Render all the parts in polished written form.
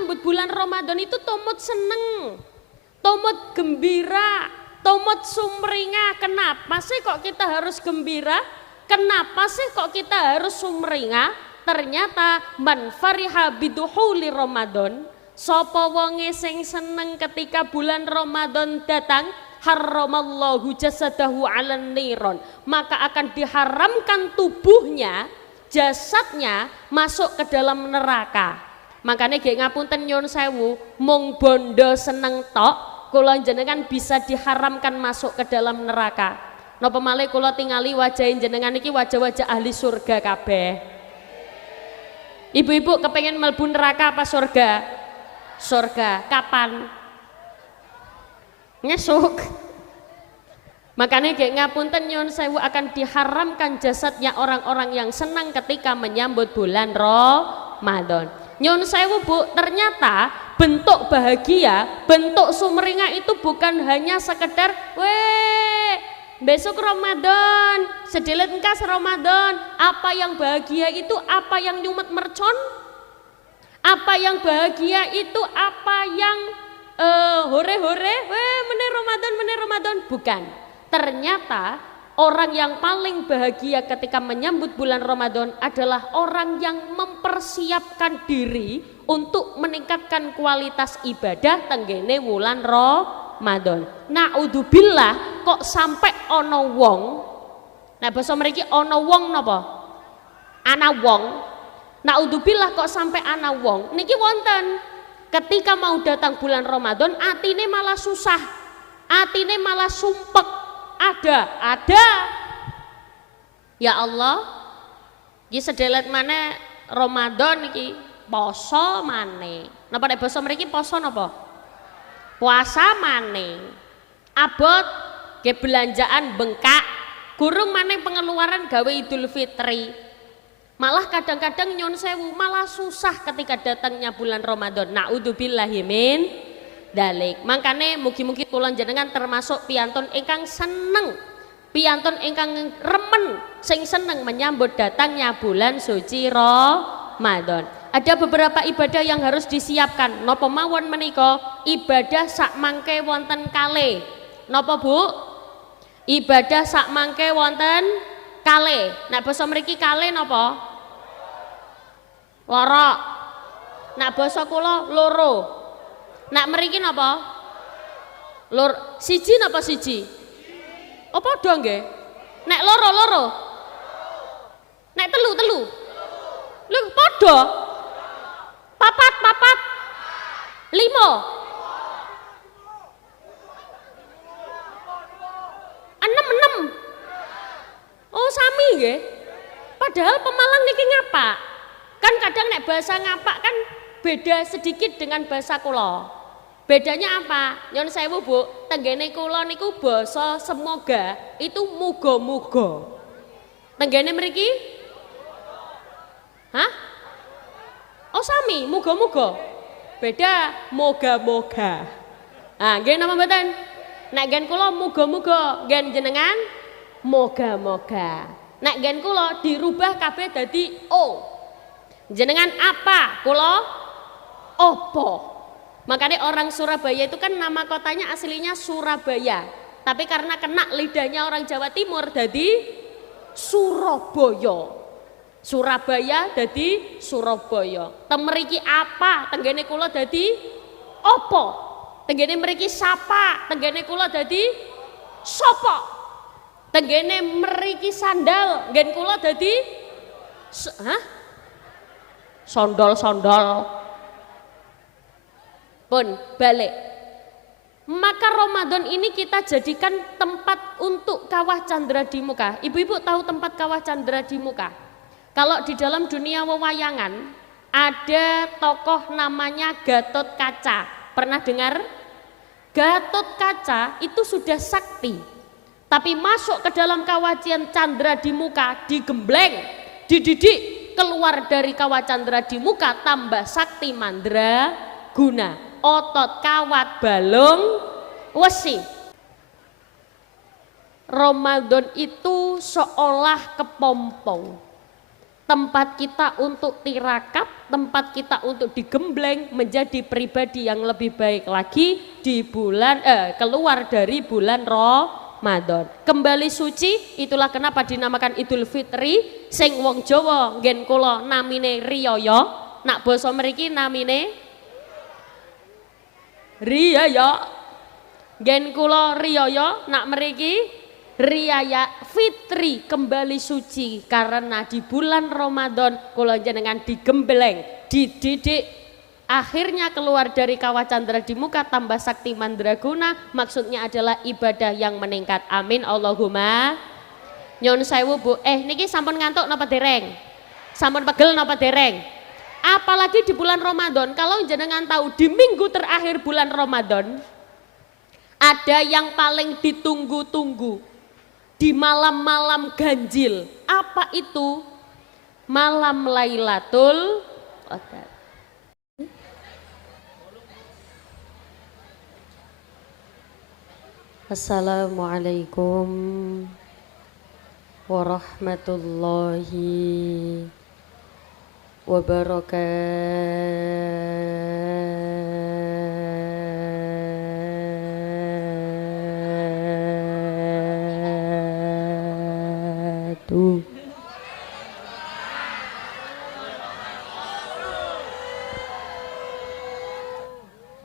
menyambut bulan Ramadan itu tumut seneng, tumut gembira, tumut sumringah. Kenapa sih kok kita harus gembira? Kenapa sih kok kita harus sumringah? Ternyata man fariha biduhuli Ramadan, sapa wonge sing seneng ketika bulan Ramadan datang, haramallahu jasadahu 'alan niron, maka akan diharamkan tubuhnya, jasadnya masuk ke dalam neraka. Makanya nggih ngapunten nyuwun sewu, mung bondo seneng tok kula jenengan bisa diharamkan masuk ke dalam neraka. Napa malih kula tingali wajah jenengan iki wajah-wajah ahli surga kabeh. Ibu-ibu kepengen mlebu neraka apa surga? Surga. Kapan? Ngesuk. Makanya kayak ngapunten nyuwun sewu akan diharamkan jasadnya orang-orang yang senang ketika menyambut bulan Ramadan. Nyuwun sewu Bu, ternyata bentuk bahagia, bentuk sumringah itu bukan hanya sekedar besok Ramadan, sedelet engkas Ramadan. Apa yang bahagia itu apa yang nyumet mercon? Apa yang bahagia itu apa yang hore-hore, meneh Ramadan, bukan. Ternyata orang yang paling bahagia ketika menyambut bulan Ramadan adalah orang yang mempersiapkan diri untuk meningkatkan kualitas ibadah tenggene wulan Ramadan. Naudzubillah kok sampai ono wong, nah basa mriki ono wong napa? Ana wong. Naudzubillah kok sampai ana wong niki wonten ketika mau datang bulan Ramadan atine malah susah, atine malah sumpek. Ada. Ya Allah, iki sedelet mana Ramadan iki poso maneh. Napa nek basa mriki poso napa? Puasa maneh. Abot ke belanjaan bengkak, gurung maneh pengeluaran gawe Idul Fitri. Malah kadang-kadang nyun sewu malah susah ketika datangnya bulan Ramadan. Naudzubillahi min dalik. Makane mugi-mugi kula jenengan termasuk piyantun ingkang seneng, piyantun ingkang remen sing seneng menyambut datangnya bulan suci Ramadan. Ada beberapa ibadah yang harus disiapkan. Napa mawon menika? Ibadah sak mangke wonten kalih. Napa Bu? Ibadah sak mangke wonten kalih. Nek basa mriki kalih napa? Loro. Nek basa kula loro. Nak mriki napa? Siji napa siji? Oh padha nggih. Nek loro. Nek telu. Lho padha. Papat. 5. Enam. Oh sami nggih. Padahal Pemalang niki ngapa? Kan kadang nek bahasa ngapak kan beda sedikit dengan bahasa kula. Bedanya apa? Nyon sewu Bu, tenggene kula niku basa semoga itu muga-muga. Tenggene mriki? Hah? Oh sami, muga-muga. Beda moga-moga. Ah, nggih napa mboten? Nek gen kula muga-muga, gen jenengan moga-moga. Nek gen kula dirubah kabeh dadi o. Jenengan apa? Kula opo. Makanya orang Surabaya itu kan nama kotanya aslinya Surabaya, tapi karena kena lidahnya orang Jawa Timur jadi Surabaya. Surabaya jadi Surabaya. Temeriki apa? Tenggene kula jadi opo. Tenggene mriki sapa? Tenggene kula jadi sopo. Tenggene mriki sandal, nggen kula jadi sondol. Pun balik. Maka Ramadan ini kita jadikan tempat untuk kawah candra di muka. Ibu-ibu tahu tempat kawah candra di muka? Kalau di dalam dunia wewayangan ada tokoh namanya Gatot Kaca. Pernah dengar? Gatot Kaca itu sudah sakti. Tapi masuk ke dalam kawah candra di muka, digembleng, dididik, keluar dari kawah candra di muka tambah sakti mandra guna. Otot kawat balung wesi. Ramadan itu seolah kepompong. tempat kita untuk tirakat, tempat kita untuk digembleng menjadi pribadi yang lebih baik lagi di bulan keluar dari bulan Ramadan. Kembali suci, itulah kenapa dinamakan Idul Fitri. Sing wong Jawa nggen kula namine riyaya, nak basa mriki namine riyaya. Nggen kula riyaya, nak mriki Riyaya Fitri, kembali suci, karena di bulan Ramadan kula jenengan digembleng, dididik, akhirnya keluar dari kawah candra di muka tambah sakti mandraguna, maksudnya adalah ibadah yang meningkat. Amin Allahumma. Nyun sewu Bu, niki sampun ngantuk napa dereng? Sampun pegel napa dereng? Apalagi di bulan Ramadan, kalau jenengan tahu di minggu terakhir bulan Ramadan ada yang paling ditunggu-tunggu. Di malam-malam ganjil, apa itu? Malam Lailatul Qadar. Assalamualaikum warahmatullahi wabarakatuh.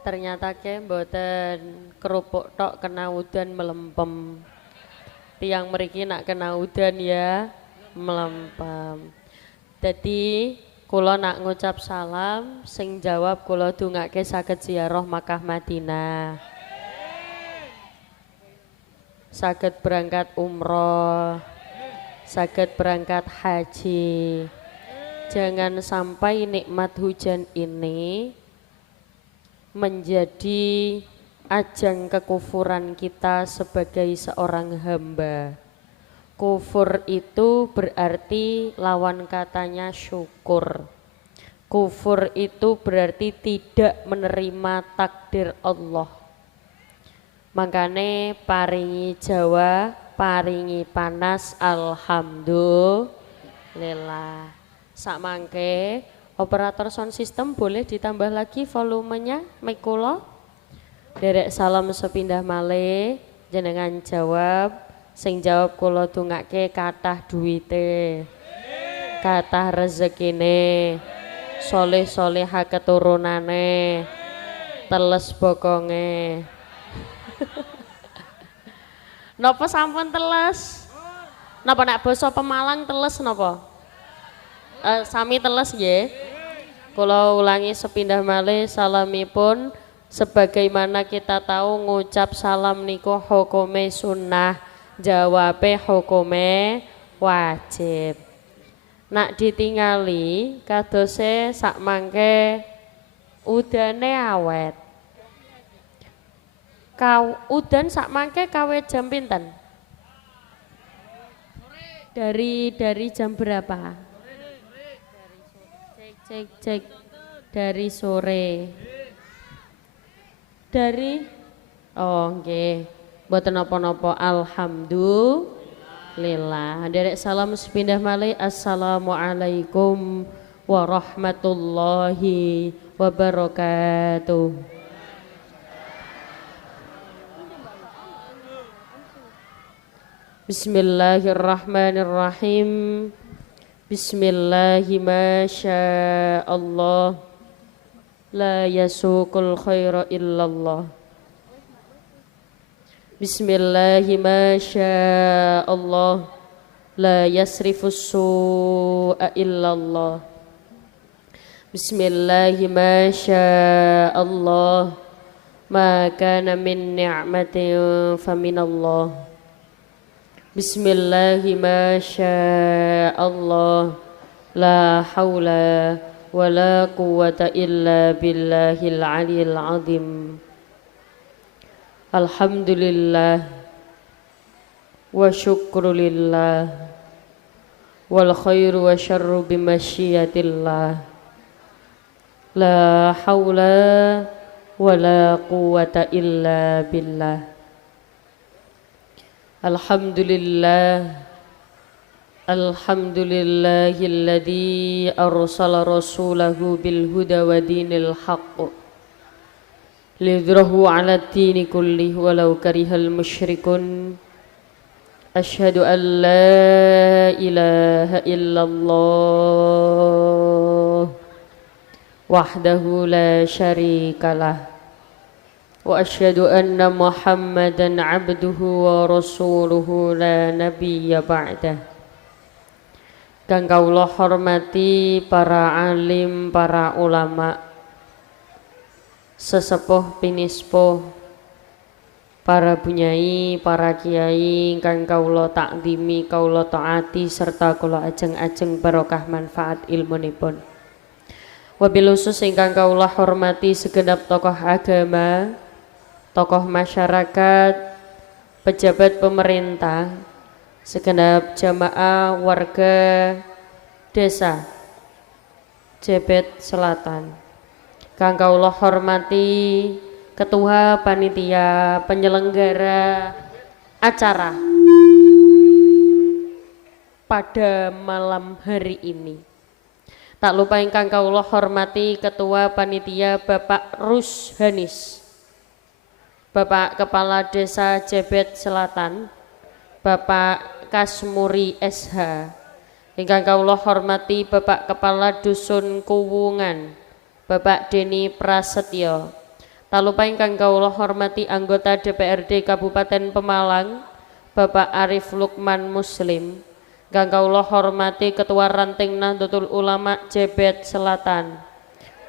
Ternyata ke mboten kerupuk tok kena udan melempem. Tiang mriki nak kena udan ya melempem. Jadi kula nak ngucap salam, sing jawab kula dongake saged ziarah Makkah Madinah. Saged berangkat umroh, saged berangkat haji. Jangan sampai nikmat hujan ini menjadi ajang kekufuran kita sebagai seorang hamba. Kufur itu berarti lawan katanya syukur. Kufur itu berarti tidak menerima takdir Allah. Makanya paringi Jawa, paringi panas, alhamdulillah. Sak mangke operator sound system boleh ditambah lagi volumenya mic kula. Derek salam sepindah malih jenengan jawab, sing jawab kula dongake kathah duwite, kathah rezekine, soleh-solehah keturunane, teles bokonge. Napa sampun teles? Napa nek basa Pemalang teles napa? Sami teles nggih. Kula ulangi sepindah malih salamipun. Sebagaimana kita tahu ngucap salam niku hukume sunnah, jawabe hukume wajib. Nak ditingali kadose sak mangke udane awet. Udan sak mangke kawe jam pinten? Dari jam berapa? Cek dari sore. Dari nggih mboten napa-napa, alhamdulillah. Derek salam sepindah malih, assalamualaikum warahmatullahi wabarakatuh. Bismillahirrahmanirrahim. Bismillahi masyaallah. La yasuqul khaira illallah. Bismillahi masyaallah. La yasrifus su'a illallah. Bismillahi masyaallah. Ma kana min ni'matin faminallah. Bismillahi masyaallah. La haula wala quwwata illa billahil aliyil azim. Alhamdulillah wa syukrulillah wal khairu wa syarru bimasyiatillah. La haula wala quwwata illa billah. Alhamdulillah Alhamdulillahilladzi arsala rasulahu bil huda wa dinil haqq liyudhhirahu 'ala ad-dini kullih walau karihal musyrikun. Asyhadu an la ilaha illallah wahdahu la syarikalah wa asyhadu anna Muhammadan 'abduhu wa rasuluhu la nabiyya ba'dah. Kang kawula hormati para alim, para ulama, sesepuh pinispuh, para bunyai, para kiai kang kawula takdimi, kawula taati serta kula ajeng-ajeng barokah manfaat ilmunipun. Wabil khusus ingkang kawula hormati segenap tokoh agama, tokoh masyarakat, pejabat pemerintah, segenap jamaah warga desa Jebet Selatan. Kang kawula hormati ketua panitia penyelenggara acara pada malam hari ini. Tak lupa ingkang kawula hormati ketua panitia Bapak Rushanis, Bapak Kepala Desa Jebet Selatan, Bapak Kasmuri SH, ingkang kawula hormati Bapak Kepala Dusun Kuwungan, Bapak Deni Prasetyo. Tak lupa ingkang kawula hormati anggota DPRD Kabupaten Pemalang, Bapak Arif Lukman Muslim. Ingkang kawula hormati Ketua Ranting Nahdlatul Ulama Jebet Selatan,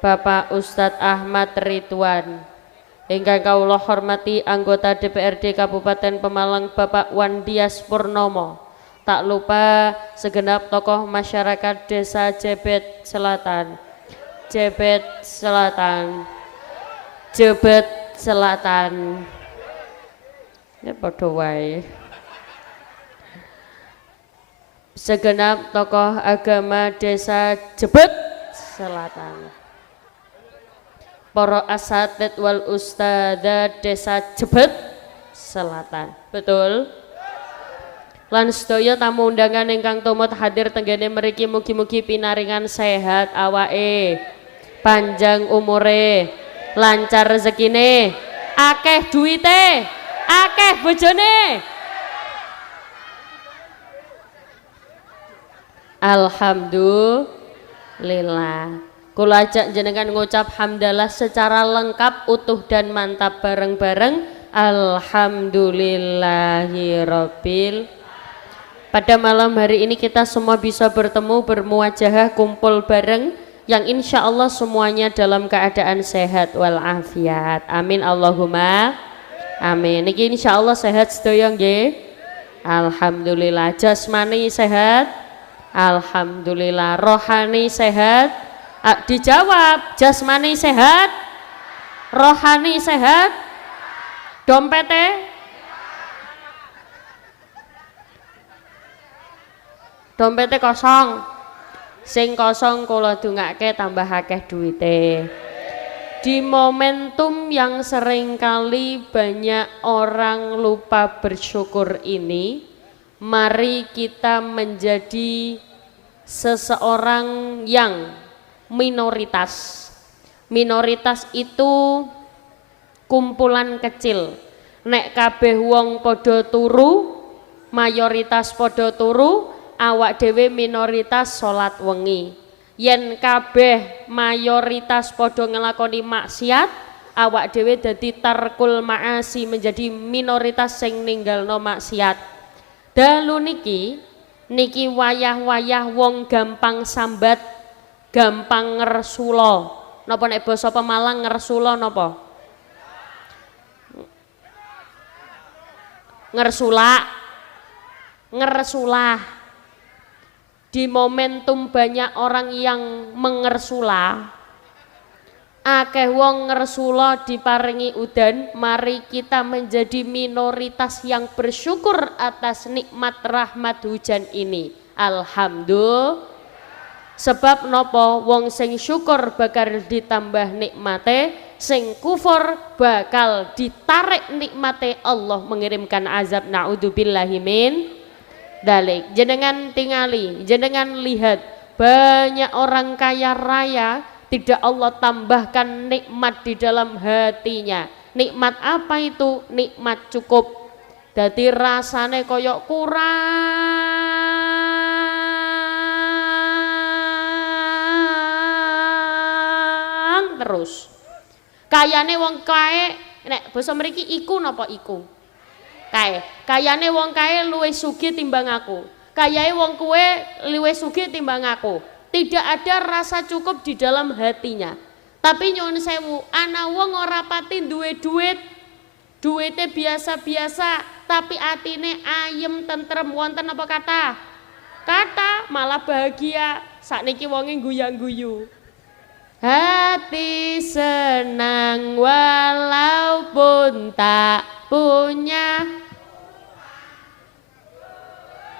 Bapak Ustadz Ahmad Ridwan. Ingkang kawula hormati anggota DPRD Kabupaten Pemalang Bapak Wandias Purnomo. Tak lupa segenap tokoh masyarakat desa Jebet Selatan. Jebet Selatan. Jebet Selatan. Ya padha wae. Segenap tokoh agama desa Jebet Selatan. Para asatid wal ustadzah desa Jebet Selatan. Betul? Lan sedaya tamu undangan ingkang tumut hadir tenggene mriki mugi-mugi pinaringan sehat awake, panjang umure, lancar rezekine, akeh duwite, akeh bojone. Alhamdulillah. Kula ajak jenengan ngucap hamdalah secara lengkap, utuh dan mantap bareng-bareng. Alhamdulillahirabbil. Pada malam hari ini kita semua bisa bertemu, bermuajahah, kumpul bareng, yang insya Allah semuanya dalam keadaan sehat walafiat. Amin Allahumma amin. Niki insya Allah sehat sedaya nggih. Alhamdulillah. Jasmani sehat, alhamdulillah. Rohani sehat. Dijawab, jasmani sehat, rohani sehat, dompete kosong. Sing kosong kula dungake tambah akeh duwite. Di momentum yang seringkali banyak orang lupa bersyukur ini, mari kita menjadi seseorang yang minoritas. Minoritas itu kumpulan kecil. Nek kabeh wong padha turu, mayoritas padha turu, awak dhewe minoritas salat wengi. Yen kabeh mayoritas padha nglakoni maksiat, awak dhewe dadi tarkul maasi, menjadi minoritas sing ninggalno maksiat. Dalu niki wayah-wayah wong gampang sambat, gampang ngersula. Napa nek basa Pemalang ngersula napa? Ngersulah. Di momentum banyak orang yang mengersula, akeh wong ngersula diparingi udan, mari kita menjadi minoritas yang bersyukur atas nikmat rahmat hujan ini. Alhamdulillah. Sebab nopo wong sing syukur bakal ditambah nikmate, sing kufur bakal ditarik nikmate, Allah mengirimkan azab. Naudzubillahi min dalik. Jenengan tingali, jenengan lihat banyak orang kaya raya tidak Allah tambahkan nikmat di dalam hatinya. Nikmat apa itu? Nikmat cukup. Dadi rasane koyok kurang terus. Kayane wong kae nek basa mriki iku napa iku? Kae. Kayane wong kae luwih sugih timbang aku. Kayae wong kuwe luwih sugih timbang aku. Tidak ada rasa cukup di dalam hatinya. Tapi nyuwun sewu, ana wong ora pati duwe duit. Duite biasa-biasa, tapi atine ayem tentrem. Wonten apa kata? Kata malah bahagia. Sakniki wonge guyang-guyu. Hati senang walaupun tak punya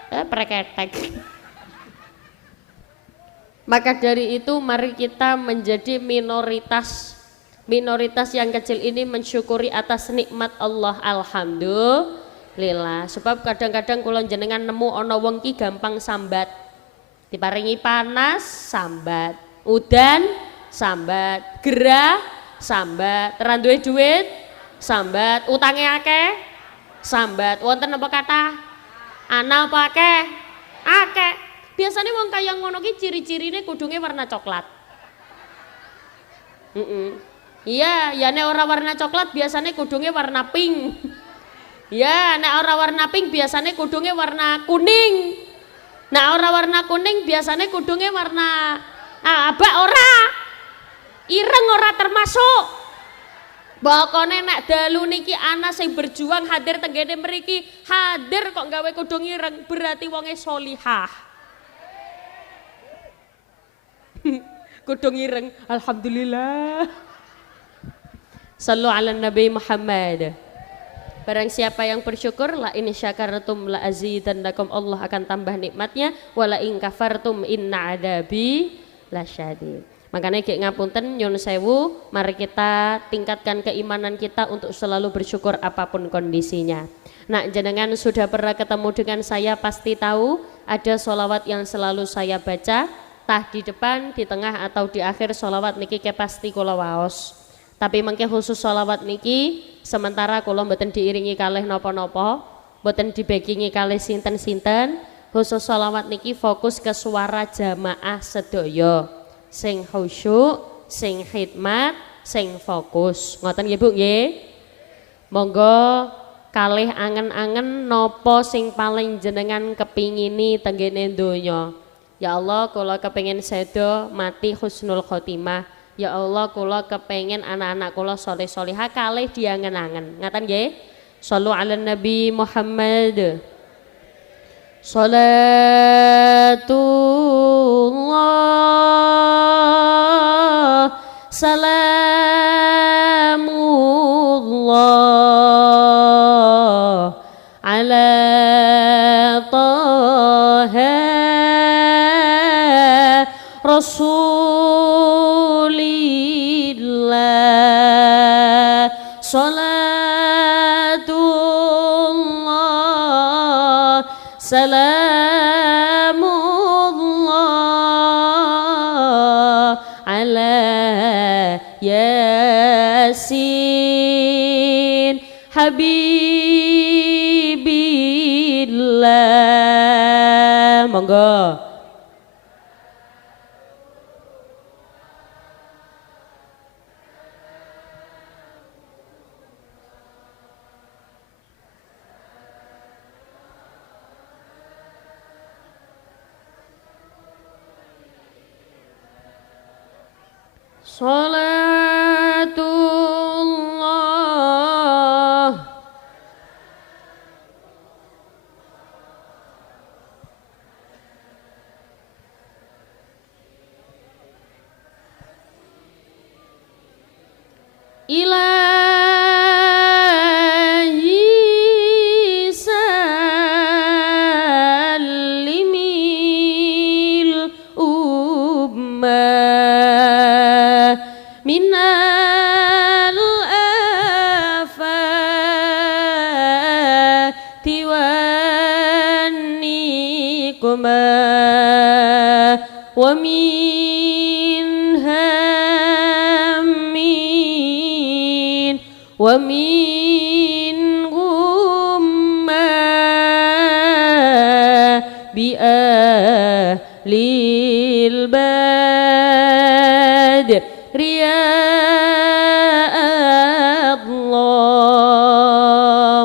preketek. Maka dari itu mari kita menjadi minoritas yang kecil ini mensyukuri atas nikmat Allah. Alhamdulillah. Sebab kadang-kadang kula jenengan nemu ana wong ki gampang sambat. Diparingi panas sambat, udan sambat, gerah sambat, ora duwe duit sambat, utange akeh sambat. Wonten apa kata? Ana apa akeh? Akeh. Biasanya wong kaya ngono ki ciri-cirine kudunge warna coklat. Iya, ya nek ora warna coklat biasanya kudunge warna pink. Ya, nek ora warna pink biasanya kudunge warna kuning. Nek ora warna kuning biasanya kudunge warna abak ora. Ireng ora termasuk. Pokoknya nek dalu niki ana sing berjuang hadir tenggene mriki, hadir kok gawe kudung ireng, berarti wonge solihah. Kudung ireng, alhamdulillah. Sallu ala Nabi Muhammad. Barang siapa yang bersyukur, la in syakartum la azidannakum, Allah akan tambah nikmatnya, wala in kafartum inna adabi lasyadid. Makanya kayak ngapunten nyun sewu, mari kita tingkatkan keimanan kita untuk selalu bersyukur apapun kondisinya. Nah, jenengan sudah pernah ketemu dengan saya pasti tahu ada sholawat yang selalu saya baca, tah di depan, di tengah atau di akhir sholawat niki ke pasti kula waos. Tapi mengke khusus sholawat niki sementara kula mboten diiringi kalih napa-napa, mboten dibackingi kalih sinten-sinten. Khusus sholawat niki fokus ke suara jamaah sedaya. Sing khusyuk, sing khidmat, sing fokus. Ngoten nggih Bu nggih. Monggo kalih angen-angen nopo sing paling jenengan kepingini tenggene donya. Ya Allah, kula kepengin sedo mati husnul khotimah. Ya Allah, kula kepengin anak-anak kula soleh-solihah kalih diangen-angen. Ngaten nggih? Shallu ala Nabi Muhammad. Salatullah salamullah ala taha rasulillah. Salatullah salamullah ala yasin habibillah. Monggo. Salatullah ilahi sallimil ummah min ومن هم ومن غمة بأهل البدر يا الله.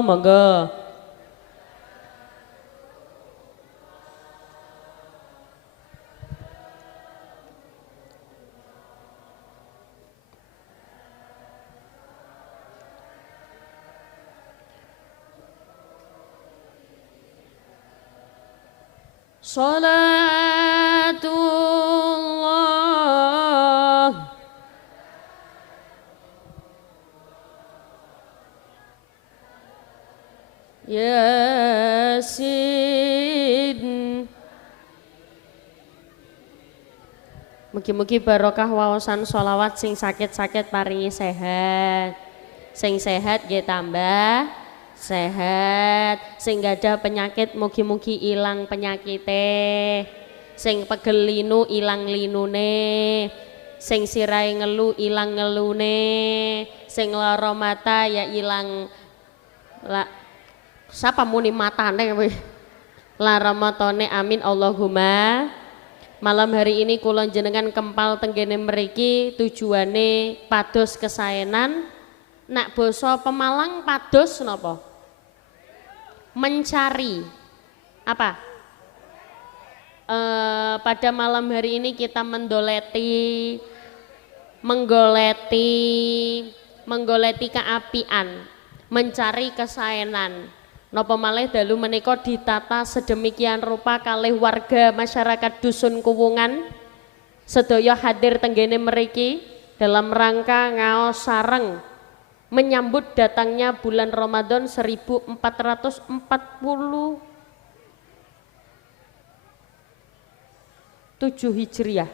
Monggo. Salatullah Yasin. Mugi-mugi barokah waosan sholawat sing sakit-sakit paringi sehat. Sing sehat nggih tambah sehat. Sing gada penyakit mugi-mugi ilang penyakite. Sing pegel linu ilang linune. Sing sirai ngelu ilang ngelune. Sing lara mata ya ilang siapa muni matane kowe. Lara matane amin Allahumma. Malam hari ini kula jenengan kempal tenggene mriki tujuane pados kesaenan. Nak basa Pemalang pados napa? Mencari. Apa? Pada malam hari ini kita menggoleti keapian, mencari kesaenan. Napa malih dalu menika ditata sedemikian rupa kalih warga masyarakat Dusun Kuwungan sedaya hadir tenggene mriki dalam rangka ngaos sareng menyambut datangnya bulan Ramadan 1447 Hijriah.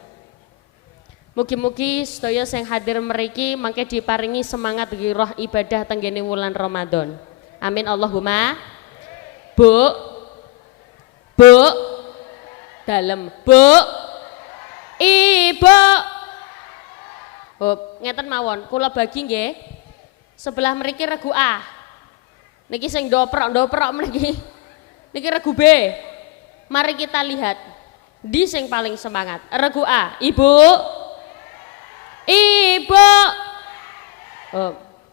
Mugi-mugi sedaya sing hadir mriki mangke diparingi semangat ghirah ibadah tenggene wulan Ramadan. Amin Allahumma. Bu dalem bu ibu ngeten mawon kula bagi nggih sebelah mriki regu A niki sing ndoprok mriki niki regu B. Mari kita lihat di sing paling semangat regu A ibu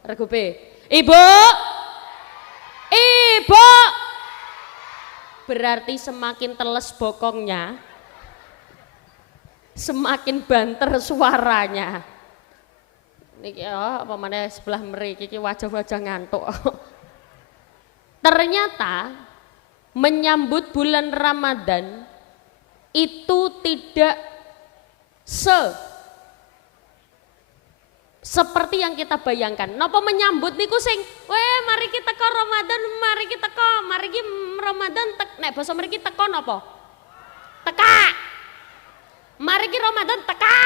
regu B ibu berarti semakin teles bokongnya semakin banter suaranya. Niki apa mana sebelah mriki iki wajah-wajah ngantuk. Ternyata menyambut bulan Ramadan itu tidak seperti yang kita bayangkan. Napa menyambut niku sing, mari kita ke Ramadan, mari kita ke, mari ki Ramadan nek basa mriki teko napa? Teka. Mari ki Ramadan teka.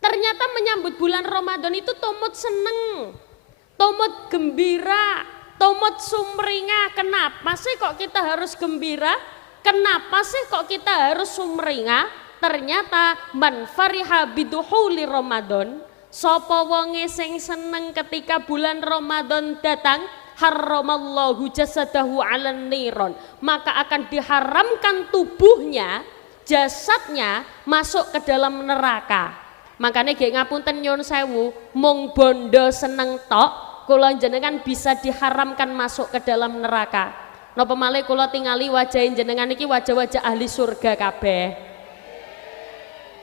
Ternyata menyambut bulan Ramadan itu tumut seneng, tumut gembira, tumut sumringah. Kenapa sih kok kita harus gembira? Kenapa sih kok kita harus sumringah? Ternyata man fariha biduhuli Ramadan, sapa wonge sing seneng ketika bulan Ramadan datang, haramallahu jasadahu 'alan niron, maka akan diharamkan tubuhnya, jasadnya masuk ke dalam neraka. Makanya nggih ngapunten nyuwun sewu, mung bondo seneng tok kula jenengan bisa diharamkan masuk ke dalam neraka. Napa malih kula tingali wajah jenengan iki wajah-wajah ahli surga kabeh.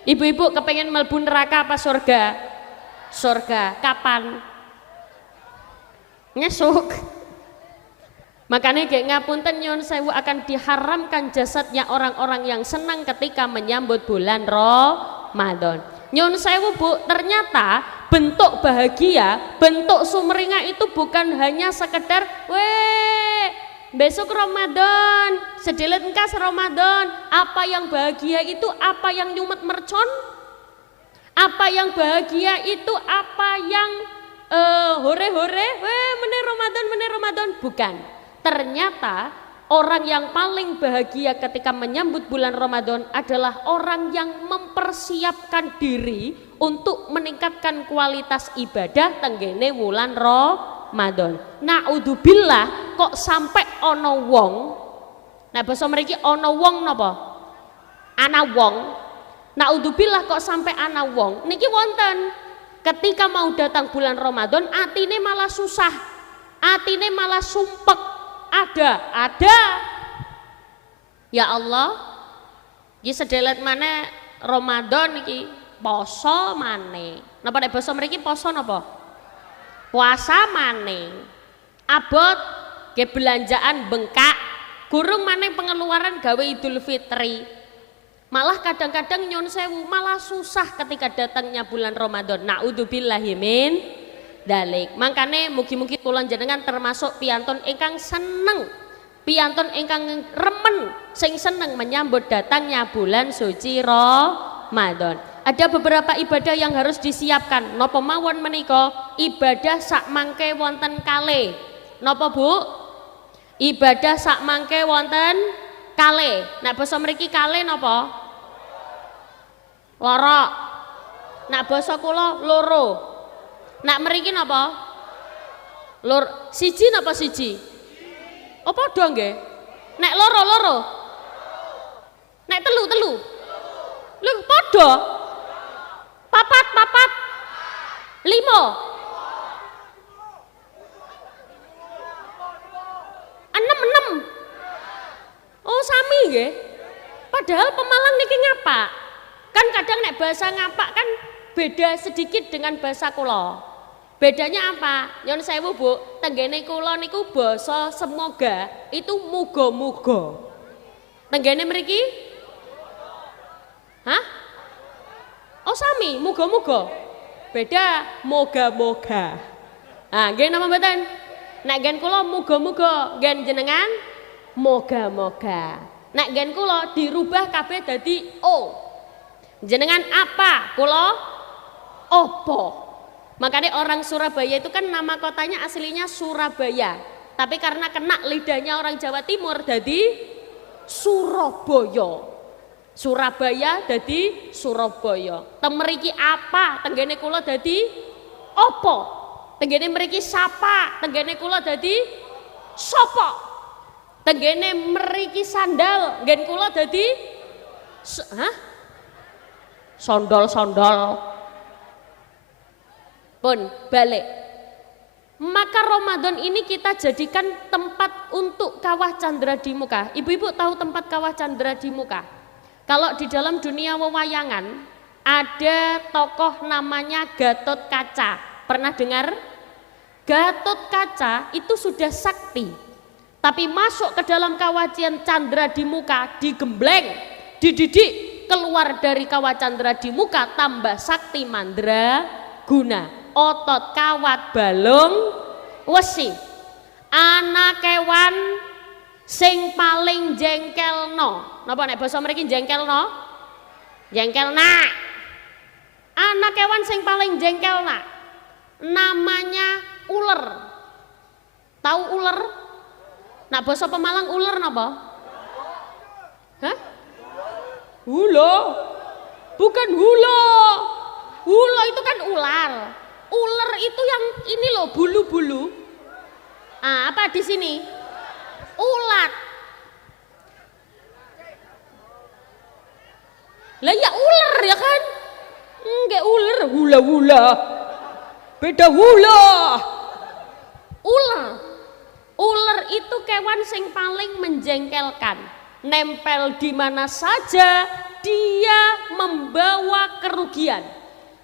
Ibu-ibu kepengen mlebu neraka apa surga? Surga. Kapan? Ngesuk. Makanya nggih ngapunten nyuwun sewu akan diharamkan jasadnya orang-orang yang senang ketika menyambut bulan Ramadan. Nyuwun sewu Bu, ternyata bentuk bahagia, bentuk sumringah itu bukan hanya sekedar besok Ramadan, sedelet engkas Ramadan. Apa yang bahagia itu apa yang nyumet mercon? Apa yang bahagia itu apa yang hore-hore, meneh Ramadan. Bukan. Ternyata orang yang paling bahagia ketika menyambut bulan Ramadan adalah orang yang mempersiapkan diri untuk meningkatkan kualitas ibadah tenggene wulan Ramadan. Naudzubillah kok sampai ono wong, nah basa mriki ono wong napa? Ana wong. Naudzubillah kok sampai ana wong niki wonten ketika mau datang bulan Ramadan atine malah susah, atine malah sumpek. Ada. Ya Allah, iki sedelet mana Ramadan iki poso maneh. Napa nek basa mriki poso napa? Puasa maneh. Abot ge belanjaan bengkak, gurung maneh pengeluaran gawe Idul Fitri. Malah kadang-kadang nyon sewu malah susah ketika datangnya bulan Ramadan. Naudzubillahi min dalik. Makane mugi-mugi kula jenengan termasuk piantun ingkang seneng, piantun ingkang remen sing seneng menyambut datangnya bulan suci Ramadan. Ada beberapa ibadah yang harus disiapkan. Napa mawon menika? Ibadah sak mangke wonten kalih. Napa Bu? Ibadah sak mangke wonten kalih. Nek basa mriki kalih napa? Loro. Nek basa kula loro. Nak mriki napa? Lur siji napa siji? Oh padha nggih. Nek loro. Nek telu. Lho padha. Papat. 5. 6. Oh sami nggih. Padahal Pemalang niki ngapa? Kan kadang nek bahasa ngapak kan beda sedikit dengan bahasa kula. Bedanya apa? Nyon sewu Bu, tenggene kula niku basa semoga itu muga-muga. Tenggene mriki? Hah? Oh sami, muga-muga. Beda moga-moga. Ah, nggih napa mboten? Nek gen kula muga-muga, gen jenengan moga-moga. Nek gen kula dirubah kabeh dadi o. Jenengan apa? Kula opo. Makanya orang Surabaya itu kan nama kotanya aslinya Surabaya, tapi karena kena lidahnya orang Jawa Timur jadi Surabaya. Surabaya jadi Surabaya. Temeriki apa? Tenggene kula jadi opo. Tenggene mriki sapa? Tenggene kula jadi sopo. Tenggene mriki sandal, nggen kula jadi sondol. Pun balik. Maka Ramadan ini kita jadikan tempat untuk kawah candra di muka. Ibu-ibu tahu tempat kawah candra di muka? Kalau di dalam dunia wewayangan ada tokoh namanya Gatot Kaca. Pernah dengar? Gatot Kaca itu sudah sakti. Tapi masuk ke dalam kawah candra di muka, digembleng, dididik, keluar dari kawah candra di muka tambah sakti mandra guna. Otot kawat balung wesi. Anak kewan sing paling jengkelno. Napa nek basa mriki jengkelno? Jengkelna. Anak kewan sing paling jengkelna namanya uler. Tahu uler? Nak basa Pemalang uler napa? Hah? Hulo. Bukan hulo. Hulo itu kan ular. Ular itu yang ini loh bulu-bulu. Ah, apa di sini? Ulat. Lah ya ular ya kan? Enggak ular, hula-hula. Beda hula. Ular. Ular itu kewan sing paling menjengkelkan. Nempel di mana saja dia membawa kerugian.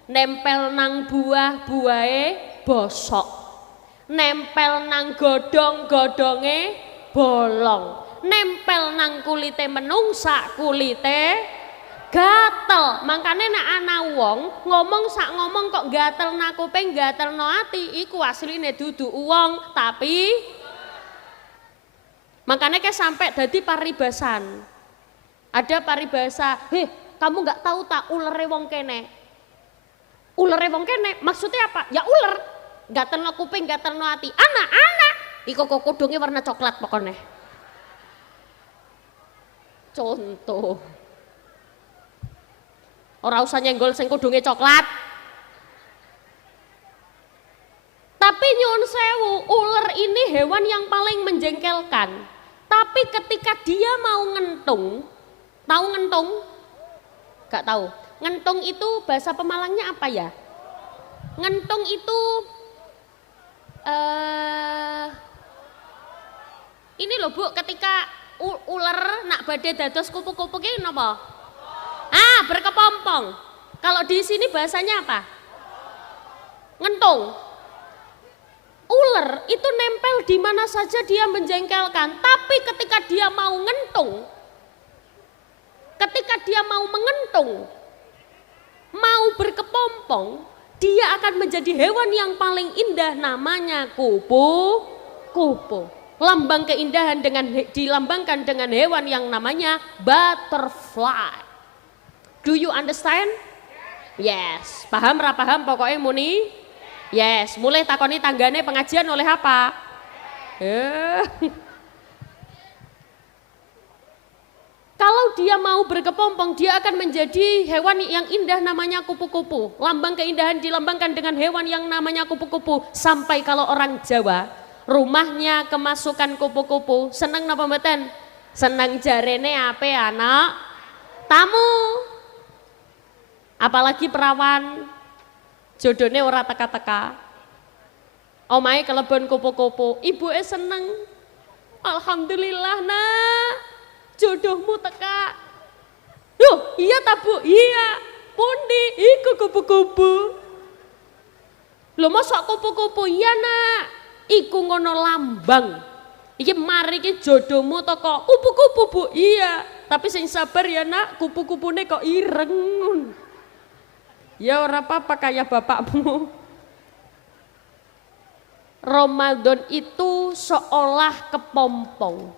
Nempel nang buah-buahe bosok. Nempel nang godhong-godhonge bolong. Nempel nang kulite menungsa kulite gatel. Makane nek ana wong ngomong sak ngomong kok gatel na kuping, gatel no ati, iku asline dudu wong, tapi makanya kayak sampai dadi paribasan. Ada paribasa, kamu nggak tahu tak ulere wong kene. Ulere wong kene maksudnya apa? Ya uler, gatel no kuping, gatel no ati. Anak, iku kok kudungnya warna coklat pokoknya. contoh. Ora usah nyenggol sing kudunge coklat. Tapi nyuwun sewu, ular ini hewan yang paling menjengkelkan. Tapi ketika dia mau ngentung, tahu ngentung? Gak tahu. Ngentung itu bahasa Pemalangnya apa ya? Ngentung itu ini loh Bu, ketika ular nak badhe dados kupu-kupu ki napa? Berkepompong. Kalau di sini bahasanya apa? Ngentung. Ular itu nempel di mana saja dia menjengkelkan, tapi ketika dia mau ngentung, ketika dia mau mengentung, mau berkepompong, dia akan menjadi hewan yang paling indah, namanya kupu-kupu. Lambang keindahan dilambangkan dengan hewan yang namanya butterfly. Do you understand? Yes. Paham ra paham pokoknya muni? Yes. Mulai takoni tanggane pengajian oleh apa? Kalau dia mau berkepompong, dia akan menjadi hewan yang indah namanya kupu-kupu. Lambang keindahan dilambangkan dengan hewan yang namanya kupu-kupu. Sampai kalau orang Jawa, rumahnya kemasukan kupu-kupu, seneng napa mboten? Seneng jarene ape anak tamu. Apalagi perawan, jodone ora teka-teka. Omahe kelebon kupu-kupu, ibuke seneng. Alhamdulillah nak, jodohmu teka. Loh, iya ta Bu? Iya. Pundi? Iku kupu-kupu. Lho mosok kupu-kupu? Iya nak. Iku ngono lambang. Iki mari iki jodohmu teko kupu-kupu Bu. Iya. Tapi sing sabar ya nak, kupu-kupune kok ireng. Ya ora apa-apa kayak bapakmu. Ramadan itu seolah kepompong.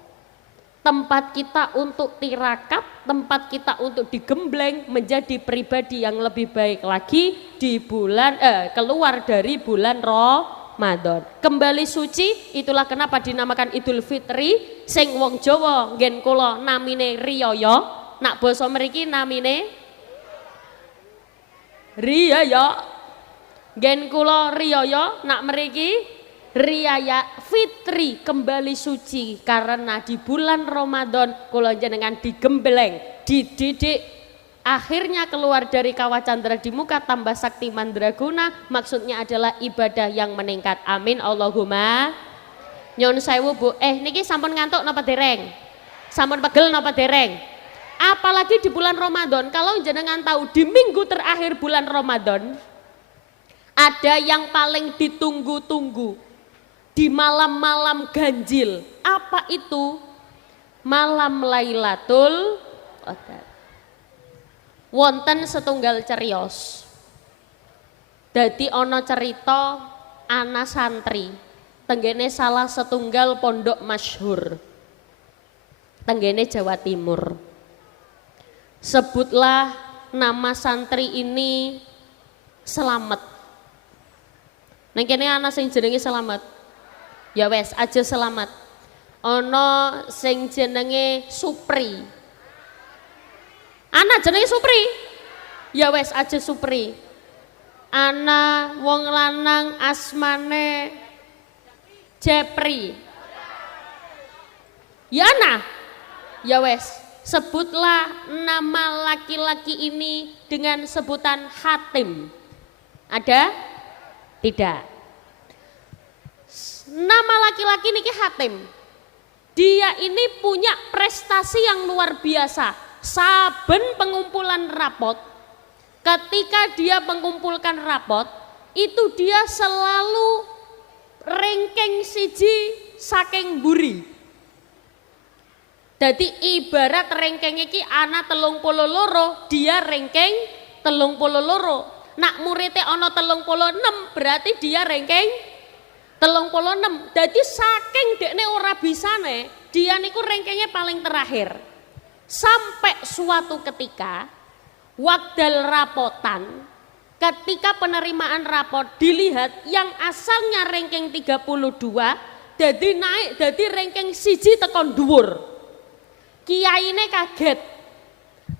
Tempat kita untuk tirakat, tempat kita untuk digembleng menjadi pribadi yang lebih baik lagi di bulan keluar dari bulan Ramadan. Kembali suci, itulah kenapa dinamakan Idul Fitri. Sing wong Jawa nggen kula namine riyaya, nak basa mriki namine riyaya. Gen kula riyaya, nak mriki riyaya fitri, kembali suci, karena di bulan Ramadan kula jenengan digembleng, dididik, akhirnya keluar dari kawah candra di muka tambah sakti mandraguna. Maksudnya adalah ibadah yang meningkat. Amin Allahumma. Nyun sewu Bu, niki sampun ngantuk napa dereng? Sampun pegel napa dereng? Apalagi di bulan Ramadan, kalau jenengan tahu di minggu terakhir bulan Ramadan ada yang paling ditunggu-tunggu di malam-malam ganjil. Apa itu? Malam Lailatul Qadar. Wonten setunggal cerios. Dadi ana cerita ana santri tenggene salah setunggal pondok masyhur tenggene Jawa Timur. Sebutlah nama santri ini Selamat. Nang kene ana sing jenenge Selamat. Ya wes aja Selamat. Ana sing jenenge Supri. Ana jenenge Supri. Ya wes aja Supri. Ana wong lanang asmane Jepri. Ya ana. Ya wes. Sebutlah nama laki-laki ini dengan sebutan Hatim. Ada? Tidak. Nama laki-laki ini Hatim. Dia ini punya prestasi yang luar biasa. Saben pengumpulan rapot, ketika dia mengumpulkan rapot, itu dia selalu ranking siji saking buri. Jadi ibarat ranking iki ana 32, dia ranking 32. Nak muridnya ana 36, berarti dia ranking 36. Jadi saking dekne ora bisane, dia niku rankingnya paling terakhir. Sampai suatu ketika wakdal rapotan, ketika penerimaan rapot dilihat yang asalnya ranking 32, jadi naik, jadi ranking siji tekon dhuwur. Kiyaine kaget.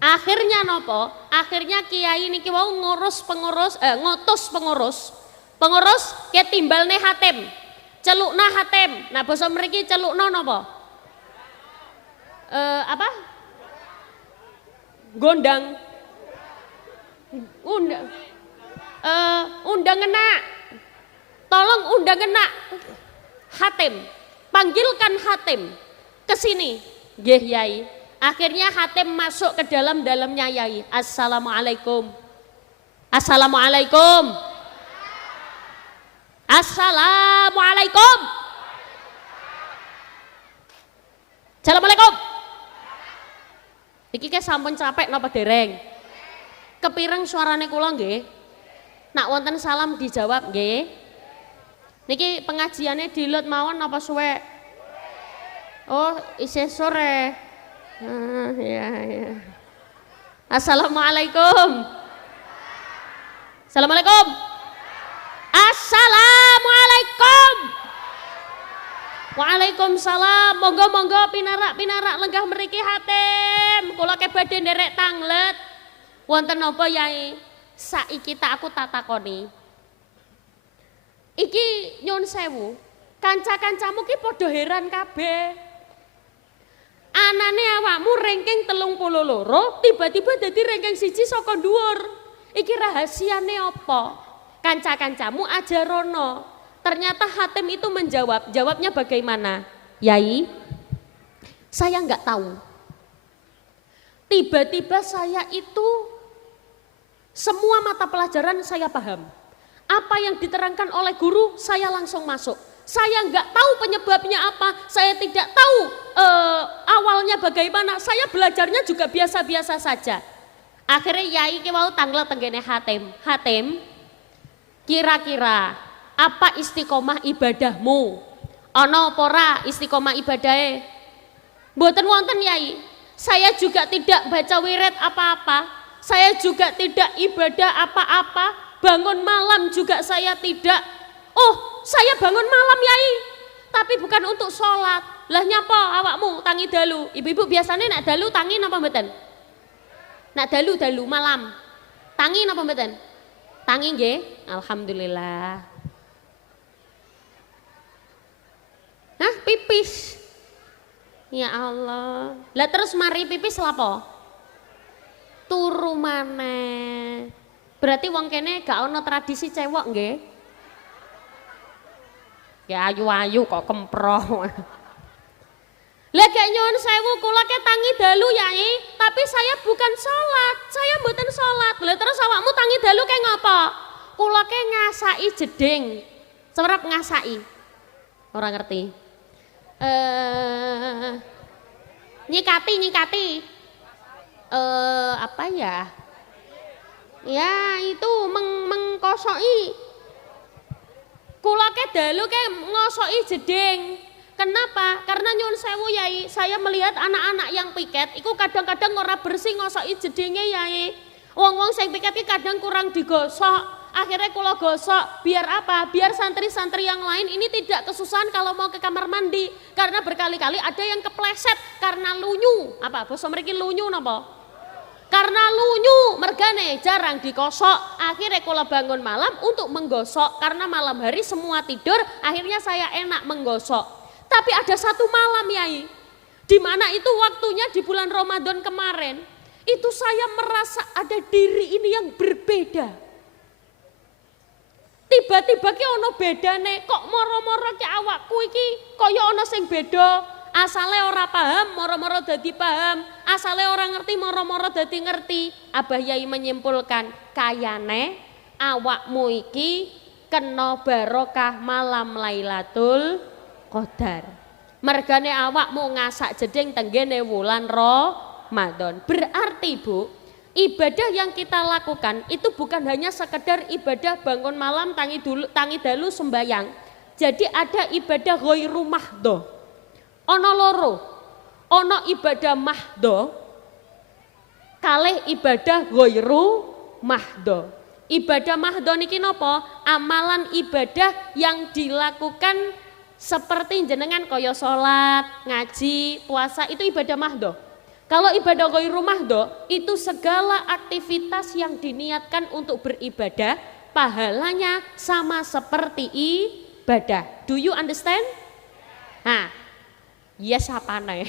Akhirnya nopo? Akhirnya kiai niki wau ngotos pengurus. Pengurus ke timbalne hatim. Celukna hatim. Nah basa mriki celukna napa? Apa? Gondang. Undang enak. Tolong undang enak. Hatim. Panggilkan hatim ke sini. Nggih Yai. Akhirnya hatim masuk ke dalamnya Yai. Assalamualaikum. Assalamualaikum. Assalamualaikum. Assalamualaikum. Iki ke sampun capek napa dereng? Kepireng suarane kula nggih? Nak wonten salam dijawab nggih. Niki pengajiannya dilut mawon apa suwe? Oh, isih sore. Ya. Assalamualaikum. Assalamualaikum. Assalamualaikum. Waalaikumsalam. Monggo pinarak lenggah mriki hatim. Kula ke badhe nderek tanglet. Wonten napa Yai? Saiki aku takoni. Iki nyun sewu. Kanca-kancamu ki padha heran kabeh. Anane awakmu ranking 32, tiba-tiba dadi ranking 1 saka dhuwur. Iki rahasiane apa? Kanca-kancamu ajarono. Ternyata hatim itu menjawab. Jawabnya bagaimana? Yai, saya enggak tahu. Tiba-tiba saya itu semua mata pelajaran saya paham. Apa yang diterangkan oleh guru saya langsung masuk. Saya enggak tahu penyebabnya apa. Saya tidak tahu awalnya bagaimana. Saya belajarnya juga biasa-biasa saja. Akhirnya Yai ki wau tanglet tenggene hatim. Hatim, kira-kira apa istiqomah ibadahmu? Ana apa ora istiqomah ibadahe? Mboten wonten Yai. Saya juga tidak baca wirid apa-apa. Saya juga tidak ibadah apa-apa. Bangun malam juga saya tidak. Oh, saya bangun malam Yai. Tapi bukan untuk sholat. Lah nyapa awakmu tangi dalu? Ibu-ibu biasanya nak dalu tangi napa mboten? Nak dalu malam. Tangi napa mboten? Tangi nggih. Alhamdulillah. Hah, pipis. Ya Allah. Lah terus mari pipis lapo? Turu maneh. Berarti wong kene gak ono tradisi cewek nggih? Ya ayu-ayu kok kemproh. Lah gak nyuwun sewu kula ke tangi dalu Yai, tapi saya bukan sholat. Saya mboten sholat. Lah terus awakmu tangi dalu ke ngapa? Kula ke ngasai jeding. Serep ngasai. Ora ngerti. Nyikati. Apa ya? Ya itu mengkosoki. Kula ke dalu ke ngosoki jeding. Kenapa? Karena nyuwun sewu Yai, saya melihat anak-anak yang piket iku kadang-kadang ora bersih ngosoki jedinge Yai. Wong-wong sing piket iki kadang kurang digosok. Akhirnya kula gosok, biar apa? Biar santri-santri yang lain ini tidak kesusahan kalau mau ke kamar mandi. Karena berkali-kali ada yang kepleset karena lunyu. Apa? Basa mriki lunyu napa? Karena lunyu, mergane jarang dikosok. Akhirnya kula bangun malam untuk menggosok. Karena malam hari semua tidur, akhirnya saya enak menggosok. Tapi ada satu malam Yai, di mana itu waktunya di bulan Ramadan kemarin. Itu saya merasa ada diri ini yang berbeda. Tiba-tiba ki ono bedane, kok moro-moro ki awakku iki kaya ono sing beda. Asale ora paham, moro-moro dadi paham. Asale ora ngerti, moro-moro dadi ngerti. Abah Yai menyimpulkan, kayane awakmu iki kena barokah malam Lailatul Qadar. Mergane awakmu ngasak jeding tenggene wulan Ramadan. Berarti Bu, ibadah yang kita lakukan itu bukan hanya sekedar ibadah bangun malam tangi dalu sembayang. Jadi ada ibadah ghairu mahdho. Ono loro. Ono ibadah mahdho kalih ibadah ghairu mahdho. Ibadah mahdho niki napa? Amalan ibadah yang dilakukan seperti jenengan kaya salat, ngaji, puasa itu ibadah mahdho. Kalau ibadah ghairu mahdo itu segala aktivitas yang diniatkan untuk beribadah, pahalanya sama seperti ibadah. Do you understand? Nah, yes apa nih?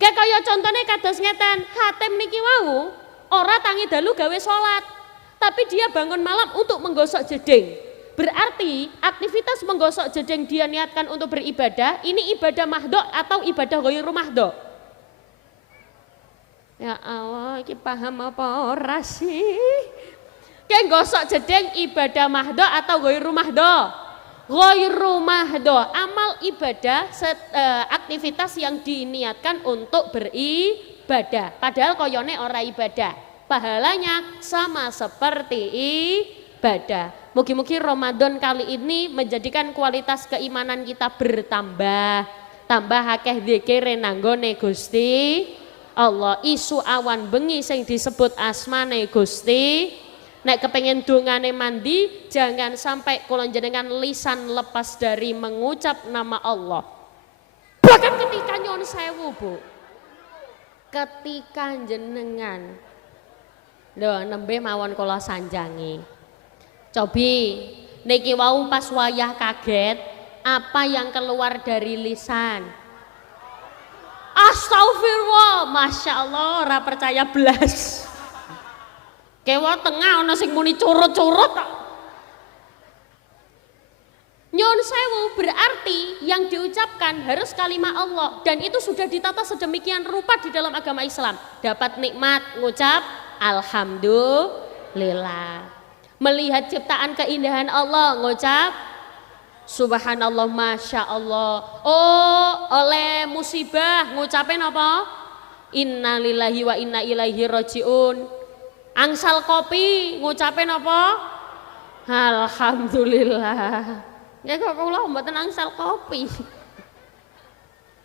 Kayak kaya contohnya kados ngeten, hatem niki wau ora tangi dalu gawe sholat, tapi dia bangun malam untuk menggosok jeding. Berarti aktivitas menggosok jeding dia niatkan untuk beribadah, ini ibadah mahdo atau ibadah ghairu mahdo? Ya Allah, iki paham apa ora sih? Kayak gosok jeding ibadah mahdo atau ghairu mahdo? Ghairu mahdo, amal ibadah aktivitas yang diniatkan untuk beribadah. Padahal koyone ora ibadah. Pahalanya sama seperti ibadah. Mugi-mugi Ramadan kali ini menjadikan kualitas keimanan kita bertambah. Tambah akeh zikire nanggone Gusti Allah, isu awan bengi sing disebut asmane Gusti. Nek kepengen dongane mandi, jangan sampai kula jenengan lisan lepas dari mengucap nama Allah. Bahkan ketika nyon sewu, Bu. Ketika jenengan lho nembe mawon kula sanjangi. Cobi niki wau pas wayah kaget, apa yang keluar dari lisan? Astagfirullah, Masya Allah, ora percaya blas. Kewa tengah ana sing muni curut-curut. Nyun sewu berarti yang diucapkan harus kalimat Allah, dan itu sudah ditata sedemikian rupa di dalam agama Islam. Dapat nikmat ngucap alhamdulillah. Melihat ciptaan keindahan Allah ngucap subhanallah, masya Allah. Oh, oleh musibah ngucapin apa? Innalillahi wa inna ilaihi rajiun. Angsal kopi ngucapin apa? Alhamdulillah. Ya kok kula mboten angsal kopi.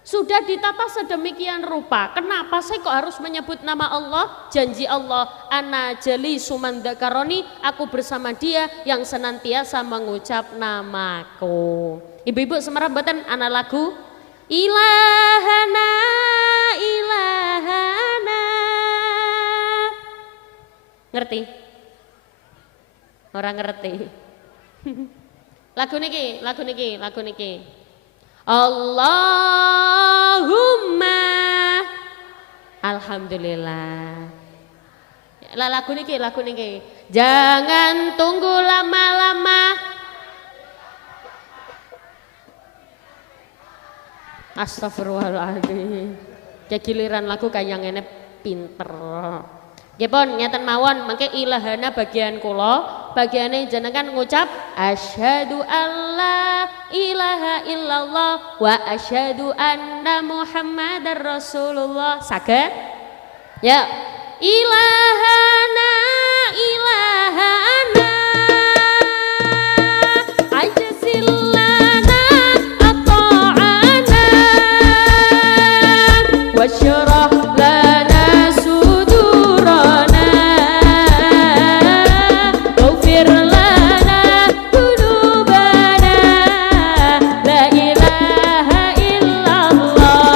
Sudah ditata sedemikian rupa. Kenapa saya kok harus menyebut nama Allah? Janji Allah, ana jali sumandakaroni, aku bersama dia yang senantiasa mengucap namaku. Ibu-ibu semerap mboten ana lagu Ilahana Ilahana. Ngerti? Orang ngerti. Lagu niki. Allahumma alhamdulillah. Lagu niki. Jangan tunggu lama-lama. Astagfirullahaladzim. Kayak giliran lagu kayak ngene pinter. Nggih pun ngeten mawon, mangke ilahana bagian kula, bagiane jenengan ngucap asyhadu alla ilaha illallah wa asyhadu anna muhammadar rasulullah. Saged? Ya. Ilahana ilahana ajzilana ata'ana wasyrah lana sudurana waghfir lana dzunubana la ilaha illallah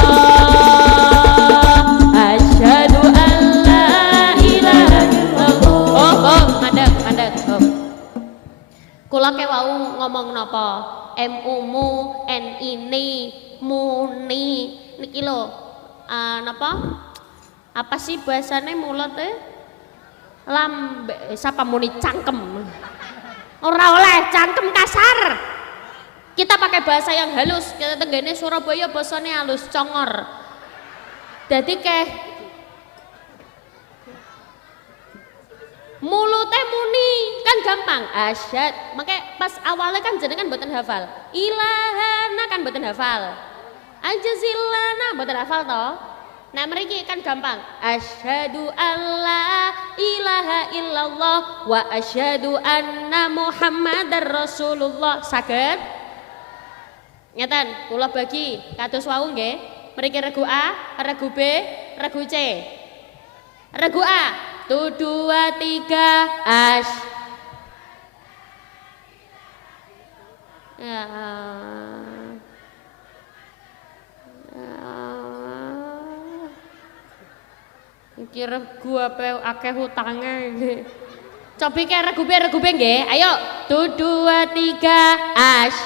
asyhadu an la ilaha illallah. Mandek. Kula ke wau ngomong napa? MU-mu, NI-ni, muni niki lho. Napa? Apa sih bahasane mulut lambe sapa muni cangkem. Ora oleh cangkem kasar. Kita pakai bahasa yang halus. Kita tenggene Surabaya basane halus, congor. Jadi kayak mulutnya muni kan gampang asyad, makanya pas awalnya kan jenengan mboten hafal ilahana kan mboten hafal ajzilana mboten hafal toh. Nah mriki kan gampang asyhadu alla ilaha illallah wa asyhadu anna muhammadar rasulullah. Saged ngeten kula bagi kados wau nggih. Mriki regu A, regu B, regu C. Regu A 1, 2, 3 ya. Iki regu apa akeh hutange. Cobi ke regube nggih. Ayo, 2 2 3 ash.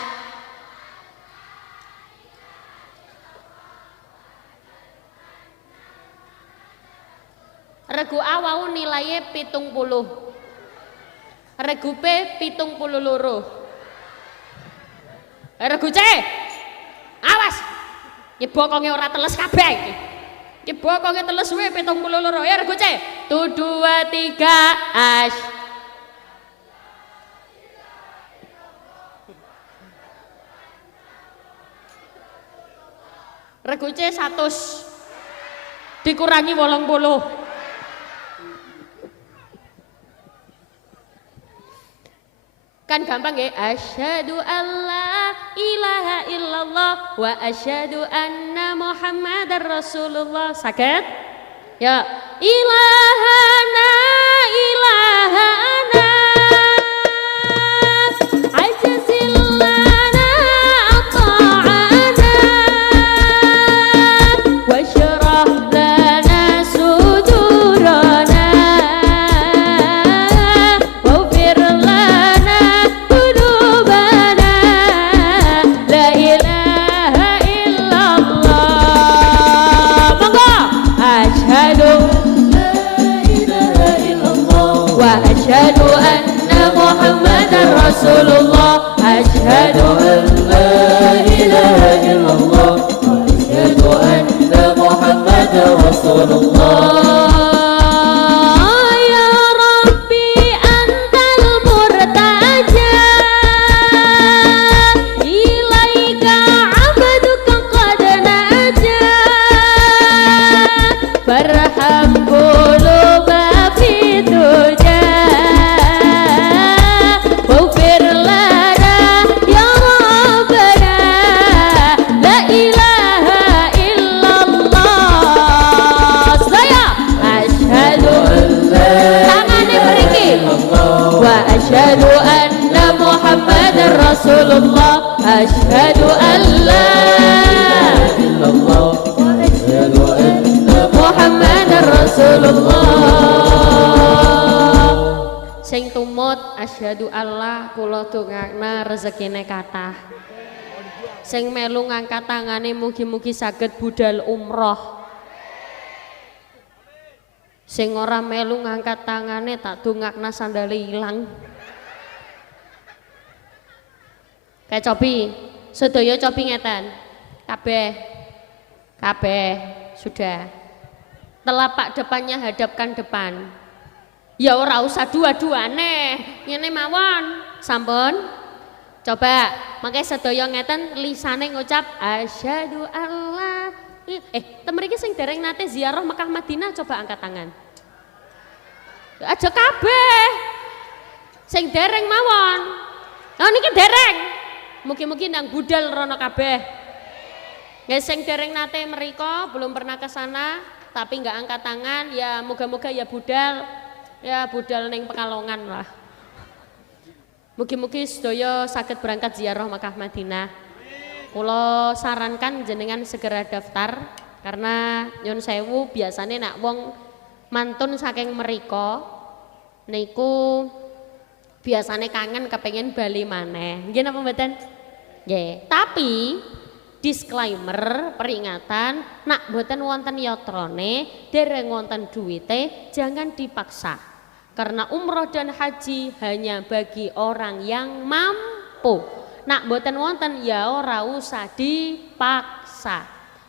Regu A wau nilainya 70. Regu B 72. Regu C awas bokonge ora teles kabeh iki. Iki bokonge teles wae 72. Ya regu C 2 2 3 ash. Regu C 100 dikurangi 80. Kan gampang ya, asyhadu alla ilaha illallah wa asyhadu anna muhammadar rasulullah. Sakit? Ya, ilahana ilahana ajazillana ata'ana wa syarah lana sudurana waghfir lana dhunubana la ilaha illallah. Monggo asyhadu wa asyhadu anna muhammadar rasulullah. Asyhadu an la ilaha illallah wa asyhadu anna muhammadar rasulullah. Ya Rabbi antal murtaja ilaika abduka qad naja farham quluba fi tuja waghfir lana ya rabbana la ilaha illallah. Saya asyhadu tangane mriki wa asyhadu anna muhammadar rasulullah. Asyhadu an la muhammadar rasulullah. Sing tumut asyhadu Allah kula dongakna rezekine kathah. Sing melu ngangkat tangane mugi-mugi saged budal umroh. Sing ora melu ngangkat tangane tak dongakna sandale ilang. Kayak cobi, sedaya cobi ngeten. Kabeh sudah. Telapak depannya hadapkan depan. Ya ora usah dua-duane, ngene mawon. Sampun. Coba, makanya sedaya ngeten lisane ngucap asyhadu alla. Temen iki sing dereng nate ziarah Mekah Madinah coba angkat tangan. Aja kabeh. Sing dereng mawon. Oh niki dereng. Mugi-mugi nang budal rono kabeh. Nggih sing dereng nate mriko belum pernah ke sana tapi nggak angkat tangan ya moga-moga ya budal ning Pekalongan lah. Mugi-mugi sedaya saged berangkat ziarah Makkah Madinah. Kula sarankan jenengan segera daftar karena nyun sewu biasanya nak wong mantun saking mriko niku biasanya kangen kepengen bali maneh. Nggih napa mboten? Nggih. Tapi disclaimer peringatan nak mboten wonten yatrane dereng wonten duwite jangan dipaksa. Karena umroh dan haji hanya bagi orang yang mampu. Nak mboten wonten ya ora usah dipaksa.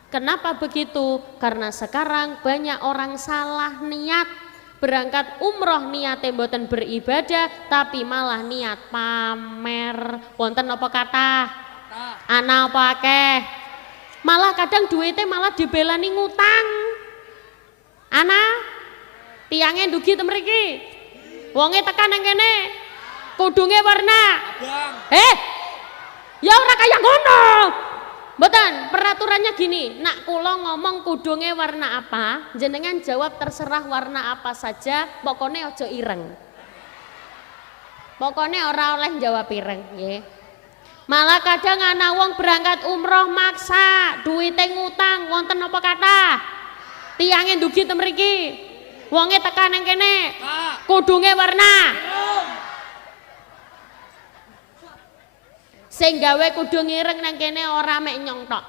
Kenapa begitu? Karena sekarang banyak orang salah niat. Berangkat umroh niatnya mboten beribadah tapi malah niat pamer. Wonten apa kata? Ana apa akeh? Malah kadang duitnya malah dibelani ngutang. Ana tiangnya ndugi te mriki. Wonge tekan nang kene. Kudunge warna abang. Ya ora kaya ngono. Mboten, peraturannya gini, nak kula ngomong kudunge warna apa, jenengan jawab terserah warna apa saja, pokoknya ojo ireng. Pokoknya ora oleh jawab ireng, nggih. Malah kadang ana wong berangkat umroh maksa, duwite ngutang, wonten apa kathah? Tiange ndugi te mriki. Wonge tekan nang kene. Kudunge warna. Sing gawe kudung ireng nang kene ora mek nyong tok.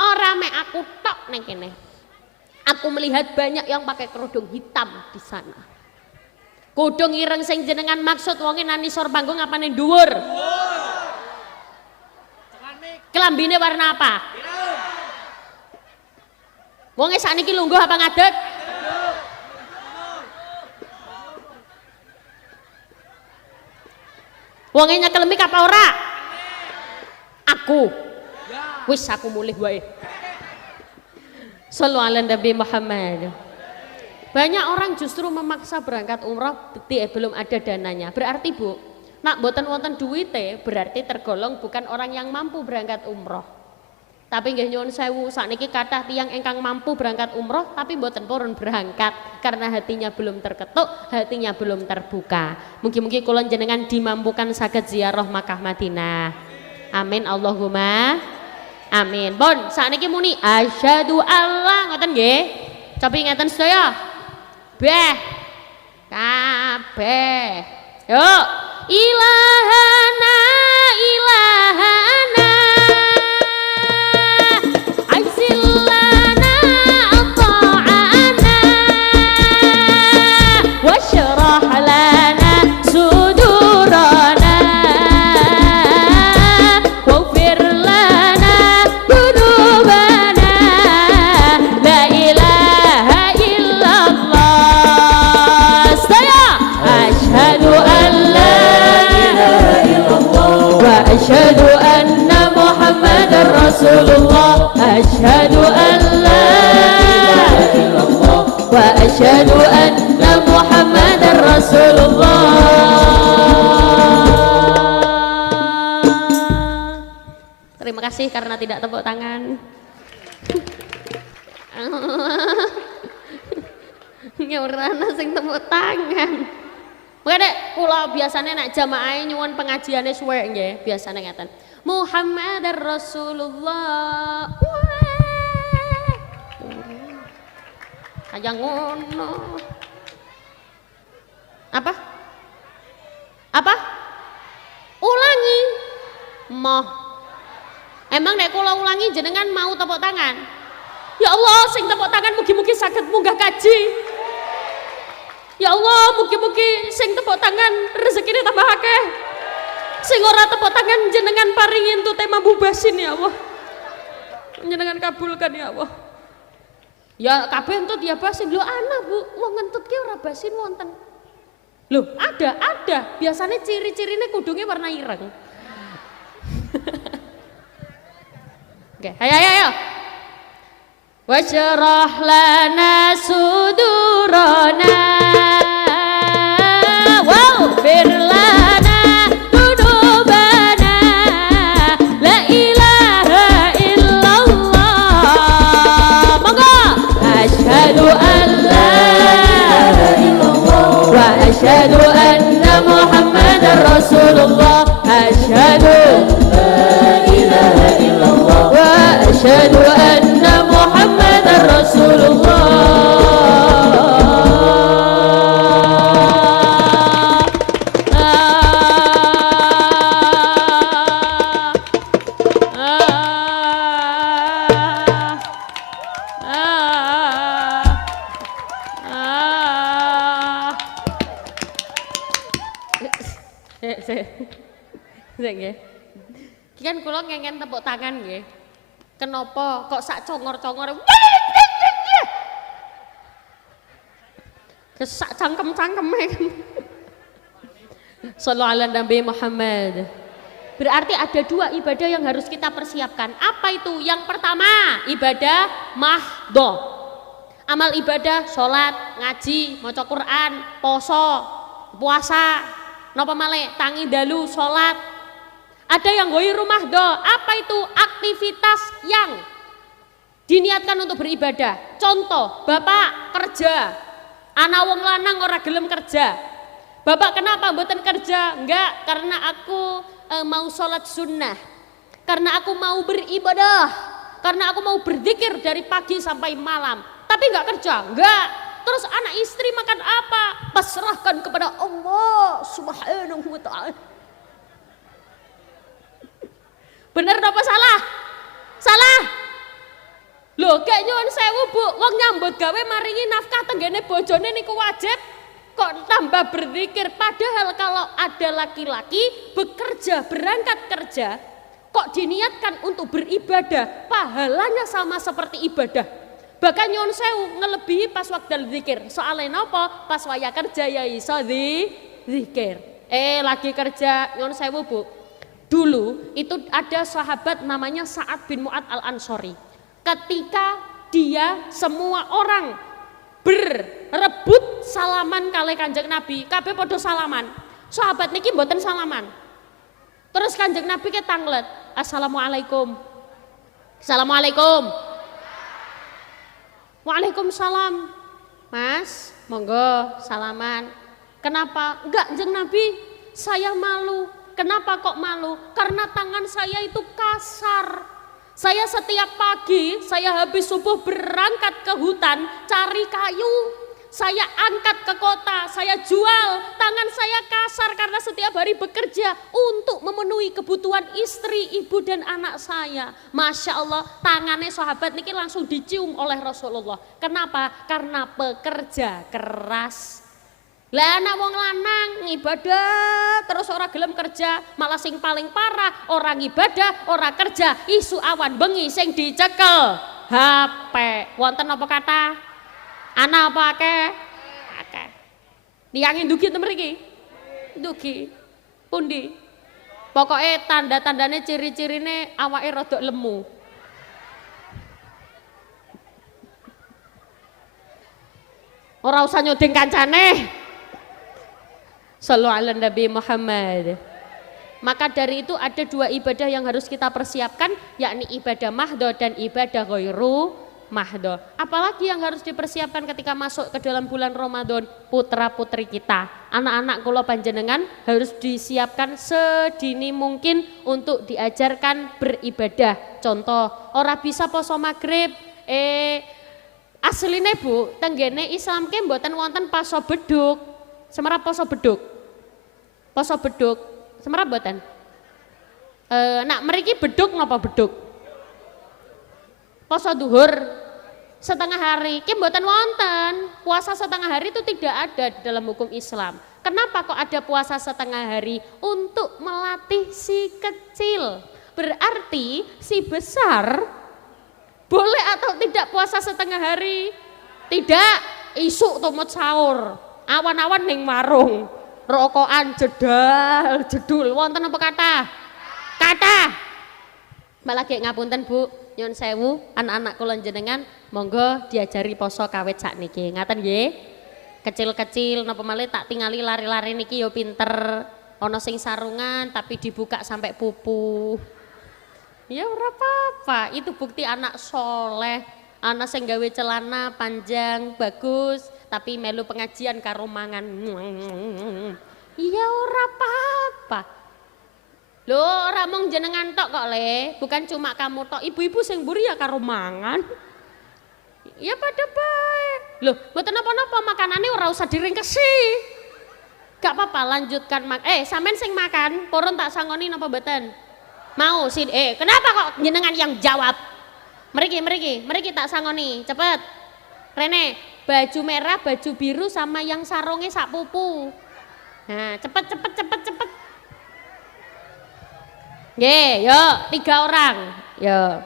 Ora mek aku tok nang kene. Aku melihat banyak yang pakai kerudung hitam di sana. Kudung ireng sing jenengan maksud wonge nang isor panggung apa ning dhuwur? Kelambine warna apa? Wonge sakniki lungguh apa ngadeg? Wonge nyekel mik apa ora? Aku. Wis aku mulih wae. Shallu ala Nabi Muhammad. Banyak orang justru memaksa berangkat umroh belum ada dananya. Berarti Bu, nak boten wonten duwite berarti tergolong bukan orang yang mampu berangkat umroh. Tapi nggih nyuwun sewu, sakniki kathah tiyang ingkang mampu berangkat umroh tapi mboten purun berangkat karena hatinya belum terketuk, hatinya belum terbuka. Mugi-mugi kula jenengan dimampukan saged ziarah Makkah Madinah. Amin Allahumma amin. Bon, sakniki muni asyhadu alla ngoten nggih. Cobi ngeten sedaya. Beh. Kabeh. Yuk. Ilahana ilahana Asyhadu anna Muhammadar Rasulullah. Asyhadu an la ilaha illallah wa asyhadu anna Muhammadar Rasulullah. Terima kasih karena tidak tepuk tangan. Nyurana sing tepuk tangan. Mengene kula biasanya nak jamaah nyuwun pengajiane suwe nggih, biasane ngeten. Muhammadar Rasulullah. Aja ngono. Apa? Apa? Ulangi. Moh. Emang nek kula ulangi jenengan mau tepuk tangan? Ya Allah, sing tepuk tangan mugi-mugi saged munggah kaji. Ya Allah, mugi-mugi sing tepuk tangan rezekine tambah akeh. Sing ora tepuk tangan jenengan paringi entuk tema mubasin ya Allah. Jenengan kabulkan ya Allah. Ya kabeh entut ya basin. Lho ana Bu, wong ngentut ki ora basin wonten. Lho, ada. Biasanya ciri-cirine kudunge warna ireng. Oke, ayo. Wajrah lana sudurana waghfir lana dunubana la ilaha illallah. Monggo. Asyhadu an la ilaha illallah wa asyhadu anna Muhammadar Rasulullah. Asyhadu an la ilaha illallah wa asyhadu anna Muhammadar Rasulullah. Kan kula ngengen tepuk tangan nggih. Kenapa kok sak congor-congor? Kesak cangkem-cangkeme. Shallallahu ala Nabi Muhammad. Berarti ada dua ibadah yang harus kita persiapkan. Apa itu? Yang pertama, ibadah mahdho. Amal ibadah, sholat, ngaji, maca Quran, poso, puasa, napa malih tangi dalu, sholat. Ada yang goiru mahdho. Apa itu? Aktivitas yang diniatkan untuk beribadah. Contoh, bapak kerja, anak wong lanang ora gelem kerja. Bapak kenapa mboten kerja? Enggak, karena aku mau sholat sunnah, karena aku mau beribadah, karena aku mau berzikir dari pagi sampai malam. Tapi enggak kerja, enggak. Terus anak istri makan apa? Pasrahkan kepada Allah Subhanahu wa ta'ala. Bener apa salah? Salah. Loh, kayak nyuwun sewu Bu, wong nyambut gawe maringi nafkah tenggene bojone niku wajib kok tambah berzikir. Padahal kalau ada laki-laki bekerja, berangkat kerja, kok diniatkan untuk beribadah, pahalanya sama seperti ibadah. Bahkan nyuwun sewu ngelebihi pas waktu zikir. Soalnya napa? Pas waya kerja ya iso zikir. Lagi kerja nyuwun sewu Bu. Dulu itu ada sahabat namanya Sa'ad bin Mu'ad al-Ansori. Ketika dia semua orang berebut salaman kali Kanjeng Nabi, kabeh padha salaman. Sahabat niki mboten salaman. Terus Kanjeng Nabi ke tanglet, "Assalamualaikum." "Assalamualaikum." "Waalaikumsalam." "Mas, monggo salaman." "Kenapa?" "Enggak, Kanjeng Nabi, saya malu." "Kenapa kok malu?" "Karena tangan saya itu kasar. Saya setiap pagi, saya habis subuh berangkat ke hutan cari kayu. Saya angkat ke kota, saya jual. Tangan saya kasar karena setiap hari bekerja untuk memenuhi kebutuhan istri, ibu dan anak saya." Masya Allah, tangannya sahabat niki langsung dicium oleh Rasulullah. Kenapa? Karena pekerja keras. Lah anak wong lanang ibadah terus ora gelem kerja, malah sing paling parah orang ibadah, ora kerja, isu awan bengi sing dicekel HP. Wonten apa kata? Ana apa akeh? Akeh. Tiyang ndugi ten mriki? Ndugi. Pundi? Pokoke tanda-tandane ciri-cirine awake rada lemu. Ora usah nyodeng kancane. Sallu ala Nabi Muhammad. Maka dari itu ada dua ibadah yang harus kita persiapkan, yakni ibadah mahdoh dan ibadah ghairu mahdoh. Apalagi yang harus dipersiapkan ketika masuk ke dalam bulan Ramadan? Putra putri kita, anak-anak kula panjenengan harus disiapkan sedini mungkin untuk diajarkan beribadah. Contoh, ora bisa poso maghrib, asline Bu, tenggene Islam ke mboten wonten poso beduk. Semerap poso beduk. Poso beduk. Semerap mboten? Nak mriki beduk napa beduk? Poso duhur setengah hari. Ki mboten wonten. Puasa setengah hari itu tidak ada di dalam hukum Islam. Kenapa kok ada puasa setengah hari? Untuk melatih si kecil. Berarti si besar boleh atau tidak puasa setengah hari? Tidak. Isuk tumut sahur. Awan-awan ning warung, rokokan jedul, wonten apa kata? Kata. Malah kayak ngapunten Bu, nyun sewu, anak-anak kula jenengan monggo diajari poso kawit sakniki. Ngaten nggih? Kecil-kecil napa malih tak tingali lari-lari niki yo pinter. Ana sing sarungan tapi dibuka sampai pupu. Ya ora apa-apa, itu bukti anak soleh. Anak sing gawe celana panjang bagus tapi melu pengajian karo mangan. Iya ora apa-apa. Lho ora mung jenengan tok kok Le, bukan cuma kamu tok, ibu-ibu sing mburi ya karo mangan. Ya pada bae. Loh, mboten napa-napa makanane ora usah diringkesi. Gak apa-apa lanjutkan sampean sing makan, purun tak sangoni napa mboten? Mau sih kenapa kok jenengan yang jawab? Meriki tak sangoni, cepet. Rene, baju merah, baju biru sama yang sarungnya sak pupu. Nah, cepet. Ye, yuk 3 orang. Yuk.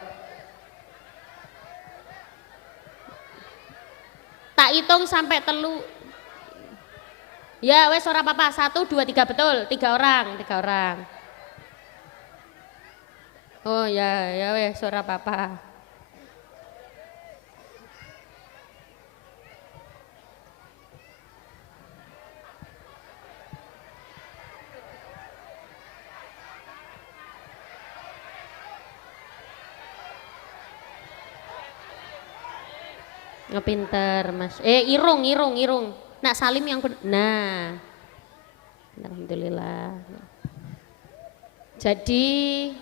Tak hitung sampai telu. Ya, wes ora apa-apa. 1, 2, 3 betul. 3 orang. Oh ya wes ora apa-apa. Ngepinter Mas. Irung. Nak salim yang nah. Alhamdulillah. Jadi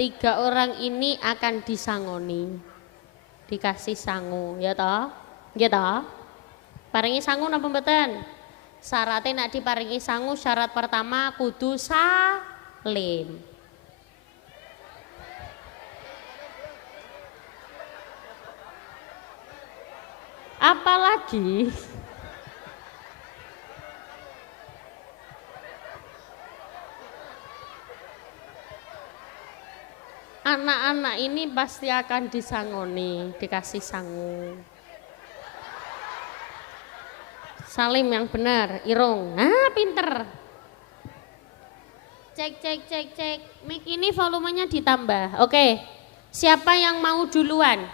3 orang ini akan disangoni. dikasih sangu, ya toh? Nggih toh? Paringi sangu napa mboten? Syaratnya nak diparingi sangu, syarat pertama kudu salim. Apalagi anak-anak ini pasti akan disangoni, dikasih sangu. Salim yang benar, irung. Nah, pinter. Cek, cek, cek, cek. Mic ini volumenya ditambah. Oke. Siapa yang mau duluan?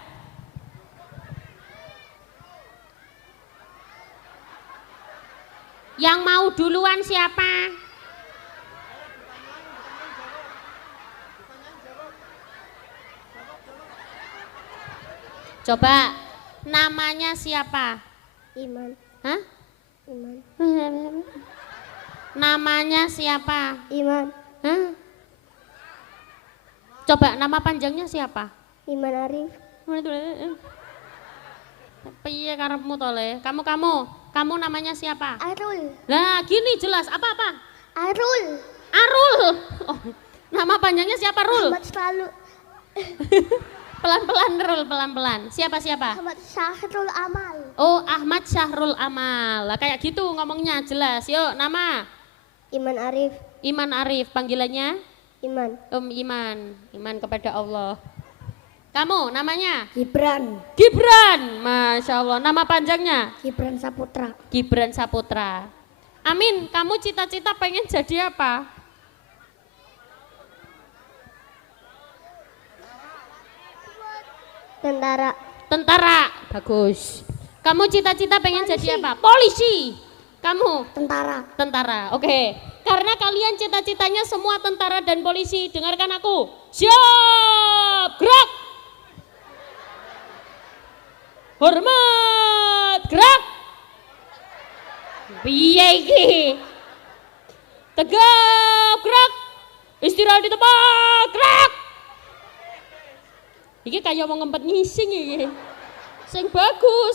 Yang mau duluan siapa? Coba, namanya siapa? Iman. Hah? Iman. Namanya siapa? Iman. Hah? Coba nama panjangnya siapa? Iman Arif. Piye karepmu to le? Kamu namanya siapa? Arul. Nah, gini jelas apa-apa? Arul. Arul. Oh, nama panjangnya siapa, Rul? Ahmad selalu. Pelan-pelan, Rul, pelan-pelan. Siapa? Ahmad Syahrul Amal. Oh, Ahmad Syahrul Amal. Lah kayak gitu ngomongnya jelas. Yuk, nama? Iman Arif. Iman Arif, panggilannya? Iman. Iman. Iman kepada Allah. Kamu namanya? Gibran. Gibran. Masya Allah. Nama panjangnya? Gibran Saputra. Gibran Saputra. Amin, kamu cita-cita pengen jadi apa? Tentara. Tentara. Bagus. Kamu cita-cita pengen jadi apa? Polisi. Kamu? Tentara. Tentara. Oke. Karena kalian cita-citanya semua tentara dan polisi, dengarkan aku. Siap, gerak. Hormat, gerak. Piye iki? Tegap, gerak. Istirahat di tempat, gerak. Iki kayak mau ngempet ngising iki. Sing bagus.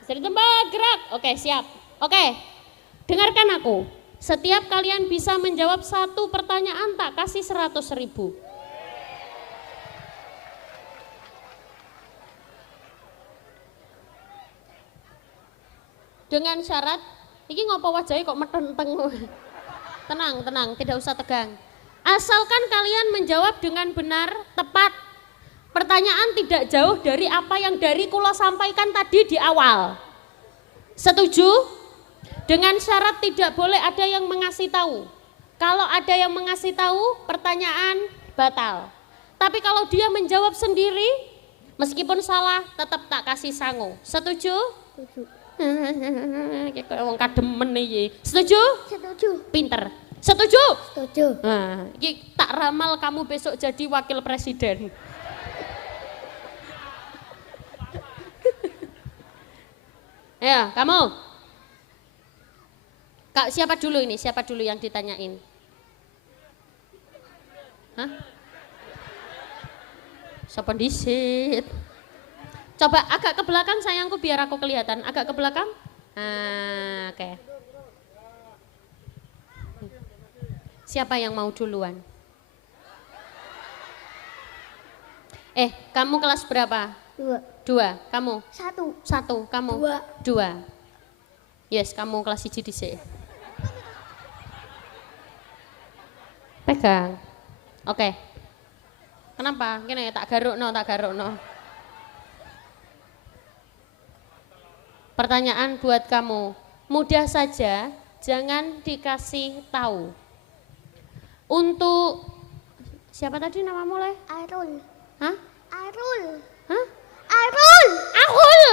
Istirahat di tempat, gerak. Oke, siap. Oke. Dengarkan aku. Setiap kalian bisa menjawab satu pertanyaan tak kasih 100.000. Dengan syarat, ini ngopo wajahnya kok metenteng. Tenang, tidak usah tegang. Asalkan kalian menjawab dengan benar, tepat. Pertanyaan tidak jauh dari apa yang dari kula sampaikan tadi di awal. Setuju? Dengan syarat tidak boleh ada yang mengasih tahu. Kalau ada yang mengasih tahu, pertanyaan batal. Tapi kalau dia menjawab sendiri, meskipun salah, tetap tak kasih sangu. Setuju? Setuju. Kayak wong kademen iki. Setuju? Setuju. Pinter. Setuju? Setuju. Nah, iki tak ramal kamu besok jadi wakil presiden. Ya, kamu. Kak, siapa dulu ini? Siapa dulu yang ditanyain? Hah? Siapa disit? Coba agak ke belakang sayangku biar aku kelihatan. Agak ke belakang. Nah, oke. Siapa yang mau duluan? Kamu kelas berapa? 2. Kamu? 1. Kamu? 2. Yes, kamu kelas 1 dhisik. Pegang. Oke. Kenapa? Kene tak garukno. Pertanyaan buat kamu. Mudah saja, jangan dikasih tahu. Untuk siapa tadi namamu, Le? Arul. Hah? Arul. Hah? Arul. Ahul.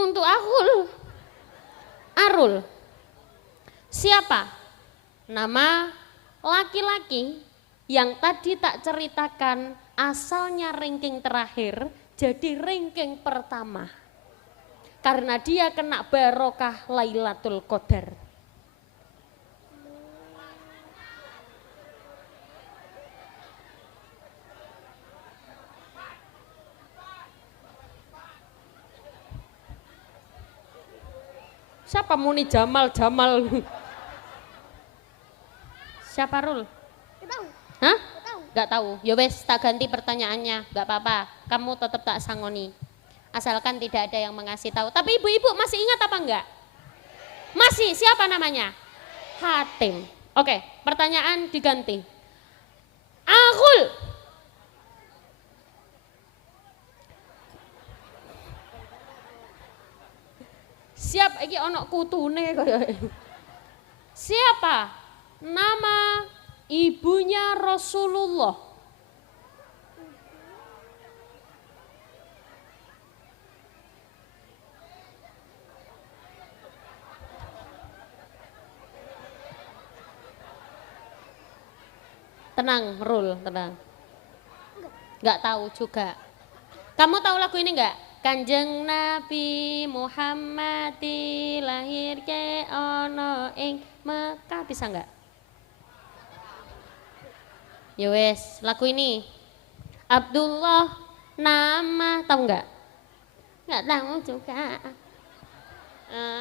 Untuk Ahul. Arul. Siapa? Nama laki-laki yang tadi tak ceritakan asalnya ranking terakhir jadi ranking pertama. Karena dia kena barokah Lailatul Qadar. Siapa muni Jamal? Siapa Rul? Gak tahu. Hah? Gak tahu. Gak tahu. Ya wes, tak ganti pertanyaannya. Gak apa-apa. Kamu tetap tak sangoni. Asalkan tidak ada yang mengasih tahu. Tapi ibu-ibu masih ingat apa enggak? Masih. Siapa namanya? Hatim. Oke, pertanyaan diganti. Akul. Siap iki ono kutune kaya. Siapa nama ibunya Rasulullah? Tenang, Rul, tenang. Enggak tahu juga. Kamu tahu lagu ini enggak? Kanjeng Nabi Muhammad lahir ke ono ing Mekah, bisa enggak? Ya wes, lagu ini Abdullah nama, tahu enggak? Enggak tahu juga.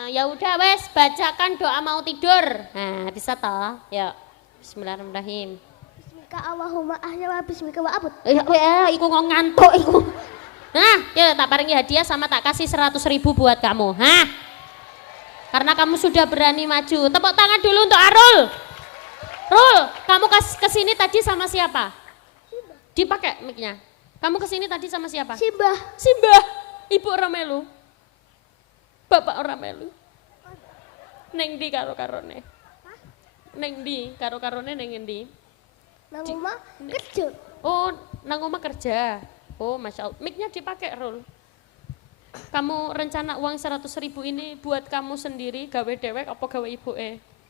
Ya udah wes, bacakan doa mau tidur. Nah, bisa toh? Ya. Bismillahirrahmanirrahim. Bismika Allahumma ahya wa bismika wa abud. Iku ngantuk iku. Nah, ya tak paringi hadiah sama tak kasih 100.000 buat kamu. Hah? Karena kamu sudah berani maju. Tepuk tangan dulu untuk Arul. Rul, kamu kesini tadi sama siapa? Dipakai mic-nya. Kamu kesini tadi sama siapa? Simbah. Simbah. Ibu orang melu. Bapak orang melu. Neng di karo-karone. Neng di karo-karone neng endi? Nang omah kerja. Oh, nang omah kerja. Oh, Masya Allah. Mic-nya dipakai, Rul. Kamu rencana uang 100.000 ini buat kamu sendiri, gawe dewek apa gawe ibu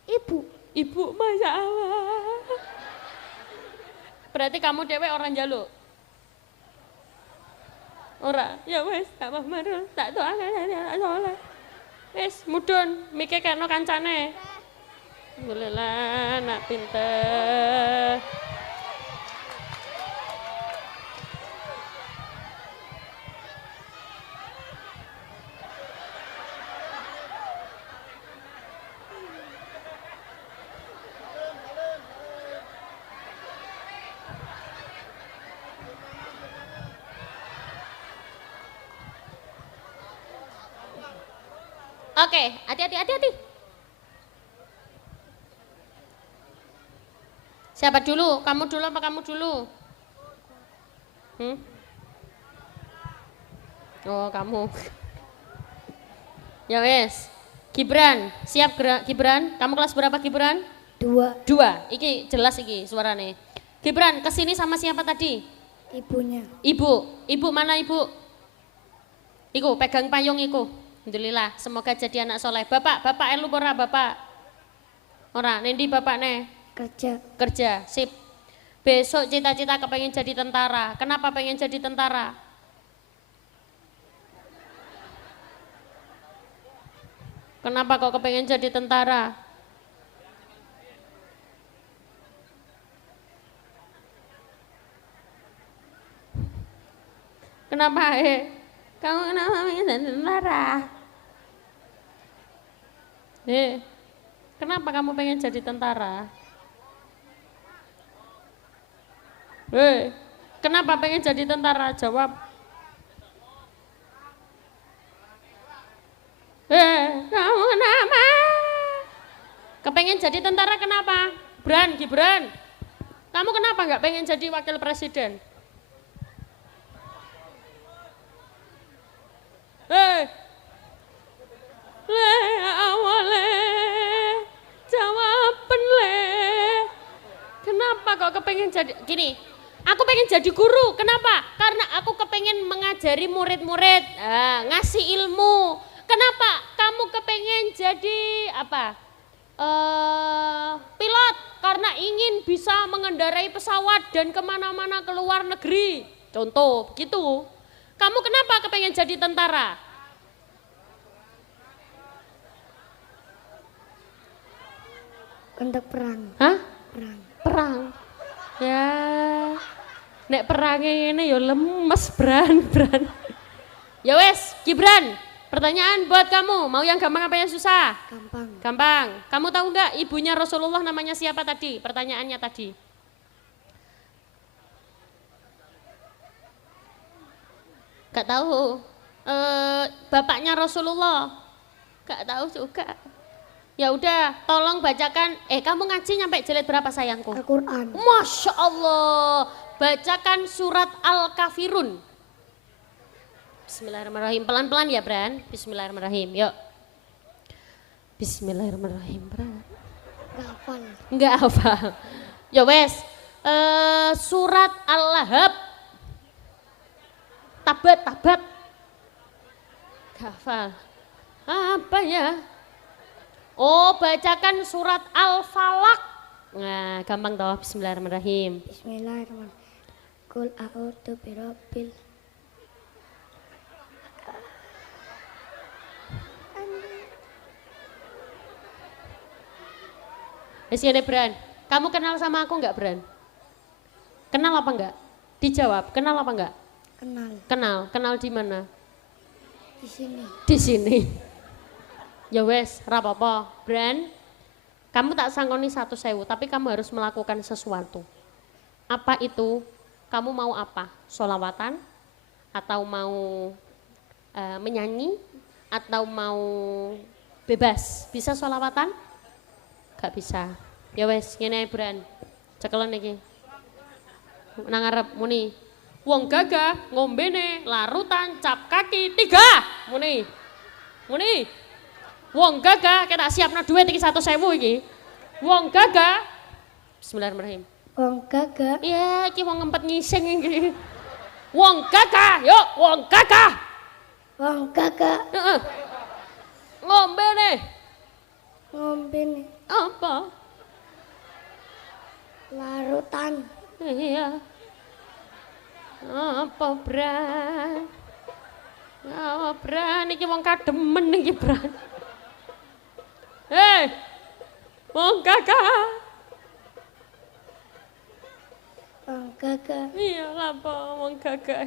Ibu. Ibu, Masya Allah. Berarti kamu dewek orang jaluk? Ora, ya wes, tak apa-apa, Rul. Tak doakan, wes, mudun, mikir kena kancane. Alhamdulillah, nak pinter. Oke, hati-hati. Siapa dulu? Kamu dulu apa kamu dulu? Oh, kamu. Ya wes. Gibran, siap Gibran? Kamu kelas berapa Gibran? 2. 2. Iki jelas iki suarane. Gibran, kesini sama siapa tadi? Ibunya. Ibu mana ibu? Iku pegang payung iku. Alhamdulillah, semoga jadi anak soleh. Bapak elu ora bapak? Ora, nendi bapak ne? Kerja, sip. Besok cita-cita kepengen jadi tentara. Kenapa pengen jadi tentara? Kenapa kok kepengen jadi tentara? Kenapa kamu kenapa pengen jadi tentara? Kenapa kamu pengen jadi tentara? Kenapa pengen jadi tentara? Jawab. Kamu kenapa? Kepengen jadi tentara kenapa? Gibran. Kamu kenapa nggak pengen jadi wakil presiden? Kenapa kok kepengen jadi gini? Aku pengen jadi guru. Kenapa? Karena aku kepengen mengajari murid-murid, ngasih ilmu. Kenapa? Kamu kepengen jadi apa? Pilot. Karena ingin bisa mengendarai pesawat dan kemana-mana ke luar negeri. Contoh, begitu. Kamu kenapa kepengen jadi tentara? Untuk perang. Hah? Perang. Ya, nek perangnya ini ya lemes, Bran. Ya wes, Gibran, Pertanyaan buat kamu, mau yang gampang apa yang susah? Gampang. Gampang. Kamu tahu nggak ibunya Rasulullah namanya siapa tadi? Pertanyaannya tadi. Gak tahu. Bapaknya Rasulullah. Gak tahu juga. Ya udah, tolong bacakan. Kamu ngaji nyampe jilid berapa sayangku? Al-Quran. Masya Allah. Bacakan surat Al-Kafirun. Bismillahirrahmanirrahim. Pelan-pelan ya, Bran. Bismillahirrahmanirrahim. Yuk. Bismillahirrahmanirrahim, Bran. Gak hafal. Enggak hafal. Ya wes. Surat Al-Lahab. Tabat. Gak hafal. Apa ya? Oh, bacakan surat Al-Falaq. Nah, gampang toh. Bismillahirrahmanirrahim. Bismillahirrahmanirrahim. Qul a'udzu birabbil Sini Bran, kamu kenal sama aku enggak Bran? Kenal apa enggak? Dijawab, kenal apa enggak? Kenal. Kenal di mana? Di sini. Di sini. Ya wes, rapopo. Bran, kamu tak sangkoni 1.000, tapi kamu harus melakukan sesuatu. Apa itu? Kamu mau apa? Sholawatan? Atau mau menyanyi? Atau mau bebas? Bisa sholawatan? Gak bisa. Ya wes, ngene ae Bran. Cekelon iki. Nang ngarep muni. Wong gagah ngombene larutan cap kaki 3. Muni. Wong gagah kita siapna duit iki 1.000 iki. Wong gagah. Bismillahirrahmanirrahim. Wong gagah. Iya, iki wong ngempet ngising iki. Wong gagah, yuk wong gagah. Wong gagah. Heeh. Ngombene. Ngombene. Apa? Larutan. Iya. Apa Bran? Apa Bran? Iki wong kademen iki Bran. Wong gagah. Wong gagah. Iya lah apa wong gagah.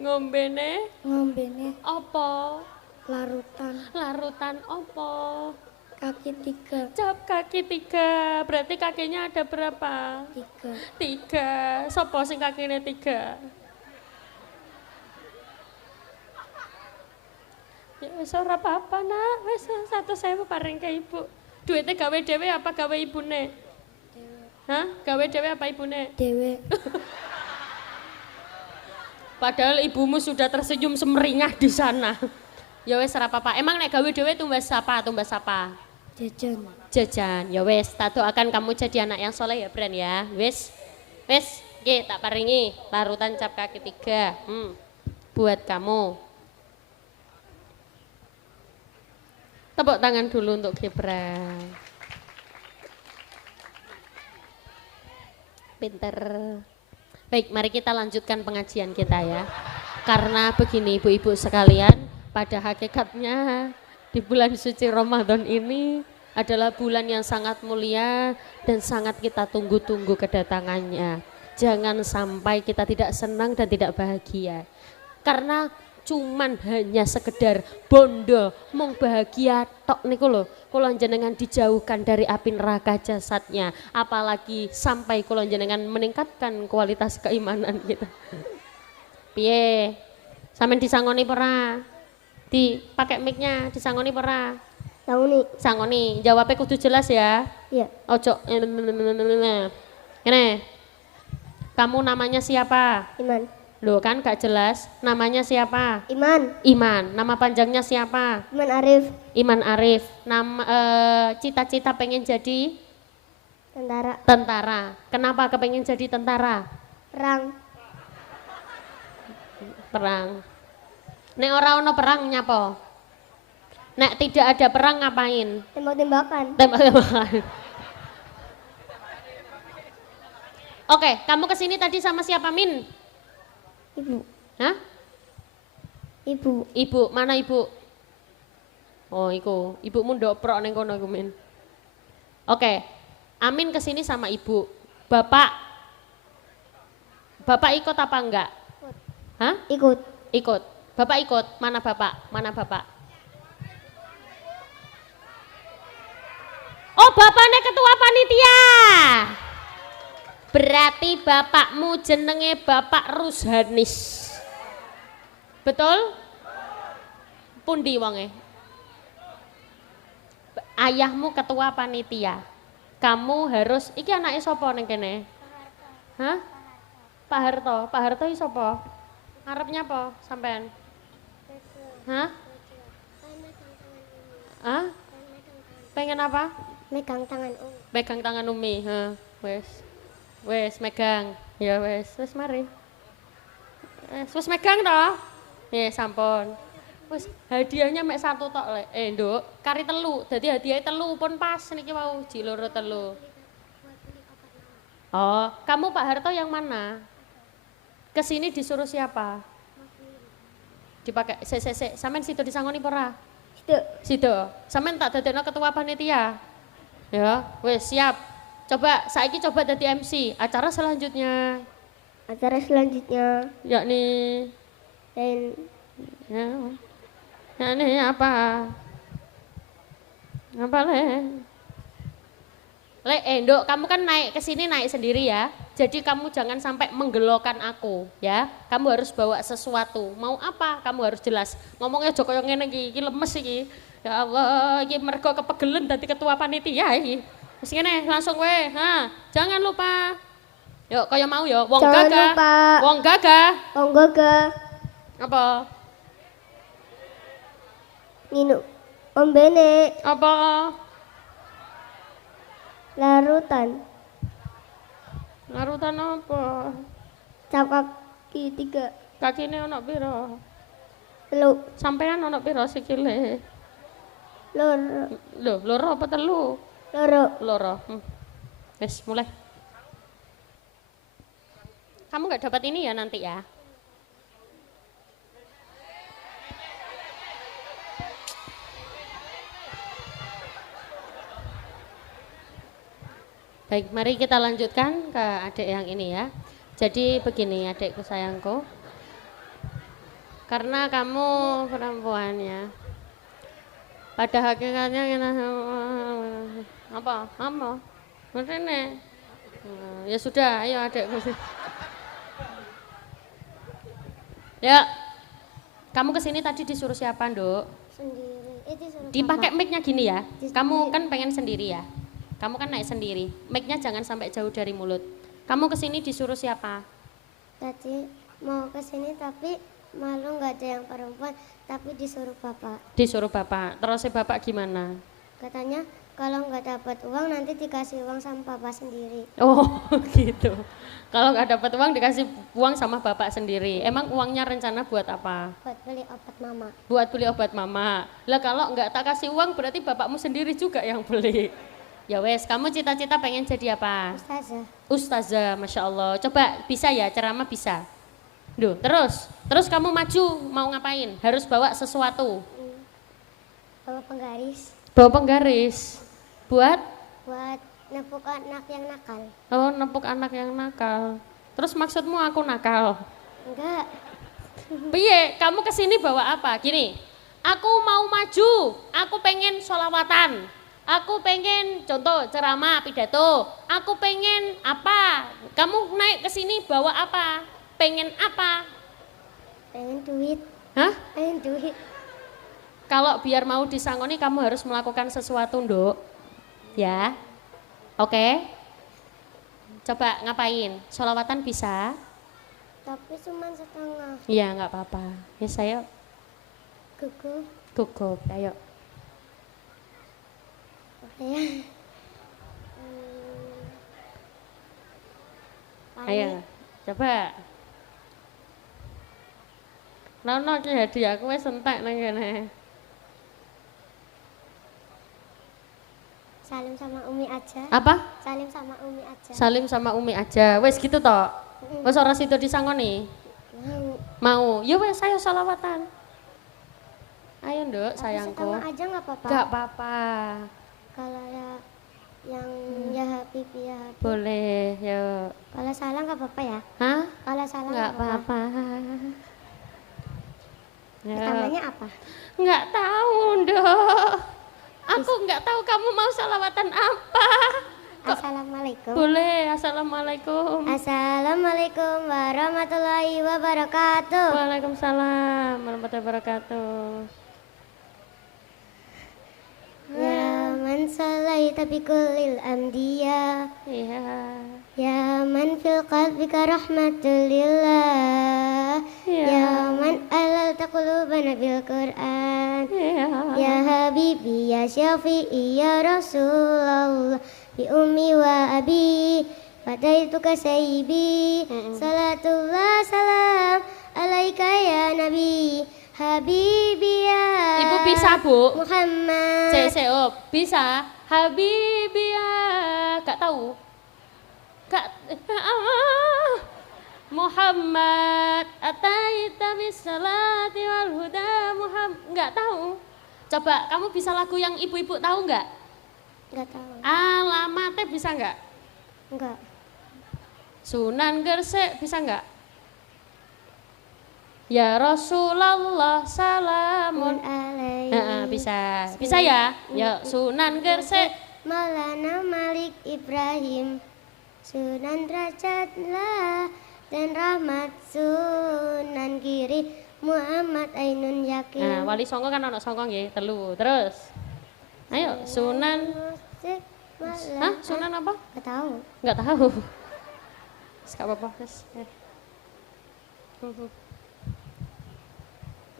Ngombene Ngombene apa? larutan. Apa? Kaki 3. Cap kaki 3. Berarti kakinya ada berapa? 3. 3. Sopo sing kakine 3? Ya wis ora apa-apa nak, wis 1.000 paring ke ibu. Duitnya gawe dhewe apa gawe ibune? Hah? Gawe dhewe apa ibune? Dewe. Padahal ibumu sudah tersenyum semeringah di sana. Ya wis ora apa-apa. Emang nek gawe dhewe tumbas apa? Jajan. Ya wis, tak doakan kamu jadi anak yang soleh ya, Bran ya. Wis. Nggih, tak paringi larutan cap kaki 3. Buat kamu. Tepuk tangan dulu untuk Gibran. Pinter. Baik, mari kita lanjutkan pengajian kita ya. Karena begini ibu-ibu sekalian, pada hakikatnya di bulan suci Ramadan ini adalah bulan yang sangat mulia dan sangat kita tunggu-tunggu kedatangannya. Jangan sampai kita tidak senang dan tidak bahagia. Karena cuman hanya sekedar bondo mong bahagia tok niku lho, kula jenengan dijauhkan dari api neraka jasadnya, apalagi sampai kula jenengan meningkatkan kualitas keimanan kita. Piye? Sampeyan disangoni pera? Pakai mic-nya disangoni pera? Sangoni. Jawabnya kudu jelas ya. Iya. Ojo. Ini. Kamu namanya siapa? Iman. Loh kan gak jelas. Namanya siapa? Iman. Nama panjangnya siapa? Iman Arif. Nama cita-cita pengen jadi Tentara. tentara. Kenapa kepengen jadi tentara? Perang. Nek ora ono perang nyapa? Nek tidak ada perang ngapain? Tembak-tembakan. Tembak-tembakan. Oke, kamu kesini tadi sama siapa Min? Ibu. Hah? Ibu, mana ibu? Oh, iku. Ibumu ndoprok ning kono iku, Min. Oke. Amin kesini sama ibu. Bapak ikut apa enggak? Hah? Ikut. Ikut. Bapak ikut. Mana Bapak? Mana Bapak? Oh, bapaknya ketua panitia. Berarti bapakmu jenenge Bapak Rushanis. Betul? Pundi wonge? Ayahmu ketua panitia. Kamu harus iki anake sapa ning kene? Hah? Pak Harto. Pak Harto iki sapa? Ngarepnya apa sampean? Hah? Hah? Pengen apa? Megang tangan Umi. Megang tangan Umi, ha, wes. Wes megang. Ya wes, wes mari. Wes megang toh? Nih, sampun. Wes hadiahnya mek satu tok lek. Nduk, kari telu. Dadi hadiahnya telu pun pas niki wau jiloro telu. Oh, kamu Pak Harto yang mana? Kesini disuruh siapa? Dipakai se. Sampean situ disangoni apa ora? Situ. Sampean tak dadekno ketua panitia. Ya, wes siap. Coba saiki coba dadi MC acara selanjutnya. Acara selanjutnya Yakni dan ya. Yakni apa? Apa le? Nduk, kamu kan naik ke sini naik sendiri ya. Jadi kamu jangan sampai menggelokan aku, ya. Kamu harus bawa sesuatu. Mau apa? Kamu harus jelas. Ngomongnya Joko yang ngene iki lemes iki. Ya Allah, iki mergo kepegelen dadi ketua panitia iki. Wis ngene, langsung we. Ha, jangan lupa. Yuk, kaya mau ya, wong jangan gagah. lupa. Wong gagah. Wong gagah Apa? minum ombene Apa? larutan Larutan apa? cap kaki 3 Kakine ono piro? telu Sampean ono piro sikile? loro Lho, loro apa telu? loro Loro. Wes, mulai. Kamu nggak dapat ini ya nanti ya? Baik, mari kita lanjutkan ke adik yang ini ya. Jadi begini adikku sayangku. Karena kamu perempuan ya. Pada hakikatnya kita apa? Makanya ya sudah, ayo adikku sih. Ya, kamu kesini tadi disuruh siapa, Nduk? sendiri disuruh Dipakai bapak. mic-nya gini ya. Di Kamu sendiri. kan pengen sendiri ya. Kamu kan naik sendiri. Mic-nya jangan sampai jauh dari mulut. Kamu kesini disuruh siapa? Tadi mau ke sini tapi malu nggak ada yang perempuan tapi disuruh bapak. Disuruh bapak. Terus bapak gimana? Katanya kalau nggak dapat uang nanti dikasih uang sama bapak sendiri. Oh gitu. Kalau nggak dapat uang dikasih uang sama bapak sendiri. Emang uangnya rencana buat apa? Buat beli obat mama. Buat beli obat mama. Lah kalau nggak tak kasih uang berarti bapakmu sendiri juga yang beli. Ya wes, kamu cita-cita pengen jadi apa? Ustazah. Ustazah, Masya Allah. Coba bisa ya, ceramah bisa. Duh, terus kamu maju mau ngapain? Harus bawa sesuatu. Bawa penggaris Bawa penggaris. Buat? buat nepuk anak yang nakal. Oh, nepuk anak yang nakal. Terus maksudmu aku nakal? Enggak. Piye, kamu kesini bawa apa? Gini, aku mau maju, aku pengen sholawatan. Aku pengen contoh ceramah pidato. Aku pengen apa? Kamu naik ke sini bawa apa? Pengen apa? Pengen duit. Hah? Pengen duit. Kalau biar mau disangoni kamu harus melakukan sesuatu, Nduk. Ya. Oke. Coba ngapain? Sholawatan bisa? Tapi cuma setengah. Iya, nggak apa-apa. Ya saya Gugup. gugup. Ayo. Apa ya? Ayo. Coba. Nono ki hadiah aku wis entek nang kene. Salim sama Umi aja. Apa? Salim sama Umi aja. Salim sama Umi aja. Wes gitu toh. Wes ora situ disangoni. Mau. Mau. Ya wes ayo sholawatan. Ayo, Nduk, Tapi sayangku. setengah aja nggak apa-apa. Gak apa-apa. Kalau ya yang ya Habib ya Habib. Boleh, yuk. Kalau salah nggak apa-apa ya. Hah? Kalau salah Nggak apa-apa. Ya. Pertamanya apa? Nggak tahu, Ndok. Aku nggak tahu kamu mau salawatan apa. Assalamualaikum. Boleh, assalamualaikum. Assalamualaikum warahmatullahi wabarakatuh. Waalaikumsalam warahmatullahi wabarakatuh. Ya man salaita bi kullil amdiya, Iya. ya man fil qalbika rahmatulillah, Iya. ya man alalta qulubana bil Qur'an, Iya. ya habibi ya syafi'i ya Rasulullah, bi ummi wa abi fadaituka sayyibi, salatullah salam alaika ya nabi, habibi ya Ibu bisa, Bu? Muhammad. Oh, bisa. Habibia. Gak tahu. Gak. Muhammad ataita bisalati wal huda Muhammad. Gak tahu. Coba kamu bisa lagu yang ibu-ibu tahu nggak? Nggak tahu. Alamatnya bisa nggak? Enggak. Sunan Gresik bisa nggak? Ya Rasulullah salamun. Alaihi. Bisa. Bisa ya? Ya Sunan Gresik. Maulana Malik Ibrahim, Sunan Derajatlah dan Rahmat, Sunan Giri Muhammad Ainun Yakin. Nah, Wali Songo kan anak Songo nggih, telu. Terus. Ayo, Sunan. Hah? Sunan apa? Nggak tahu. Enggak tahu. Enggak apa-apa, Mas.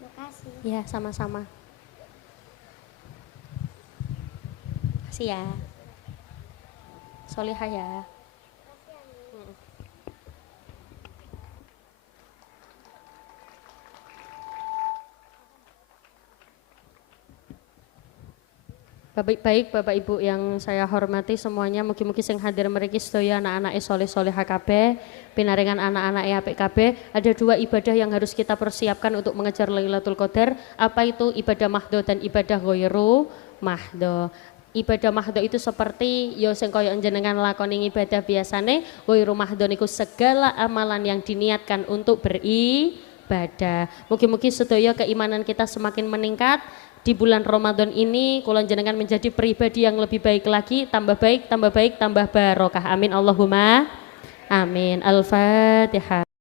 Makasih. Ya, sama-sama. Kasih ya. Solihah ya. Baik Bapak Ibu yang saya hormati semuanya, mugi-mugi sing hadir mriki sedaya anak-anak soleh-solehah kabeh, pinaringan anak-anak apik kabeh. Ada dua ibadah yang harus kita persiapkan untuk mengejar Lailatul Qadar. Apa itu? Ibadah mahdo dan ibadah ghairu mahdo. Ibadah mahdo itu seperti ya sing kaya jenengan lakoni ibadah biasane, ghairu mahdo niku segala amalan yang diniatkan untuk beribadah. Mugi-mugi sedaya keimanan kita semakin meningkat. Di bulan Ramadan ini kula jenengan menjadi pribadi yang lebih baik lagi, tambah baik, tambah barokah. Amin Allahumma amin. Al-Fatihah.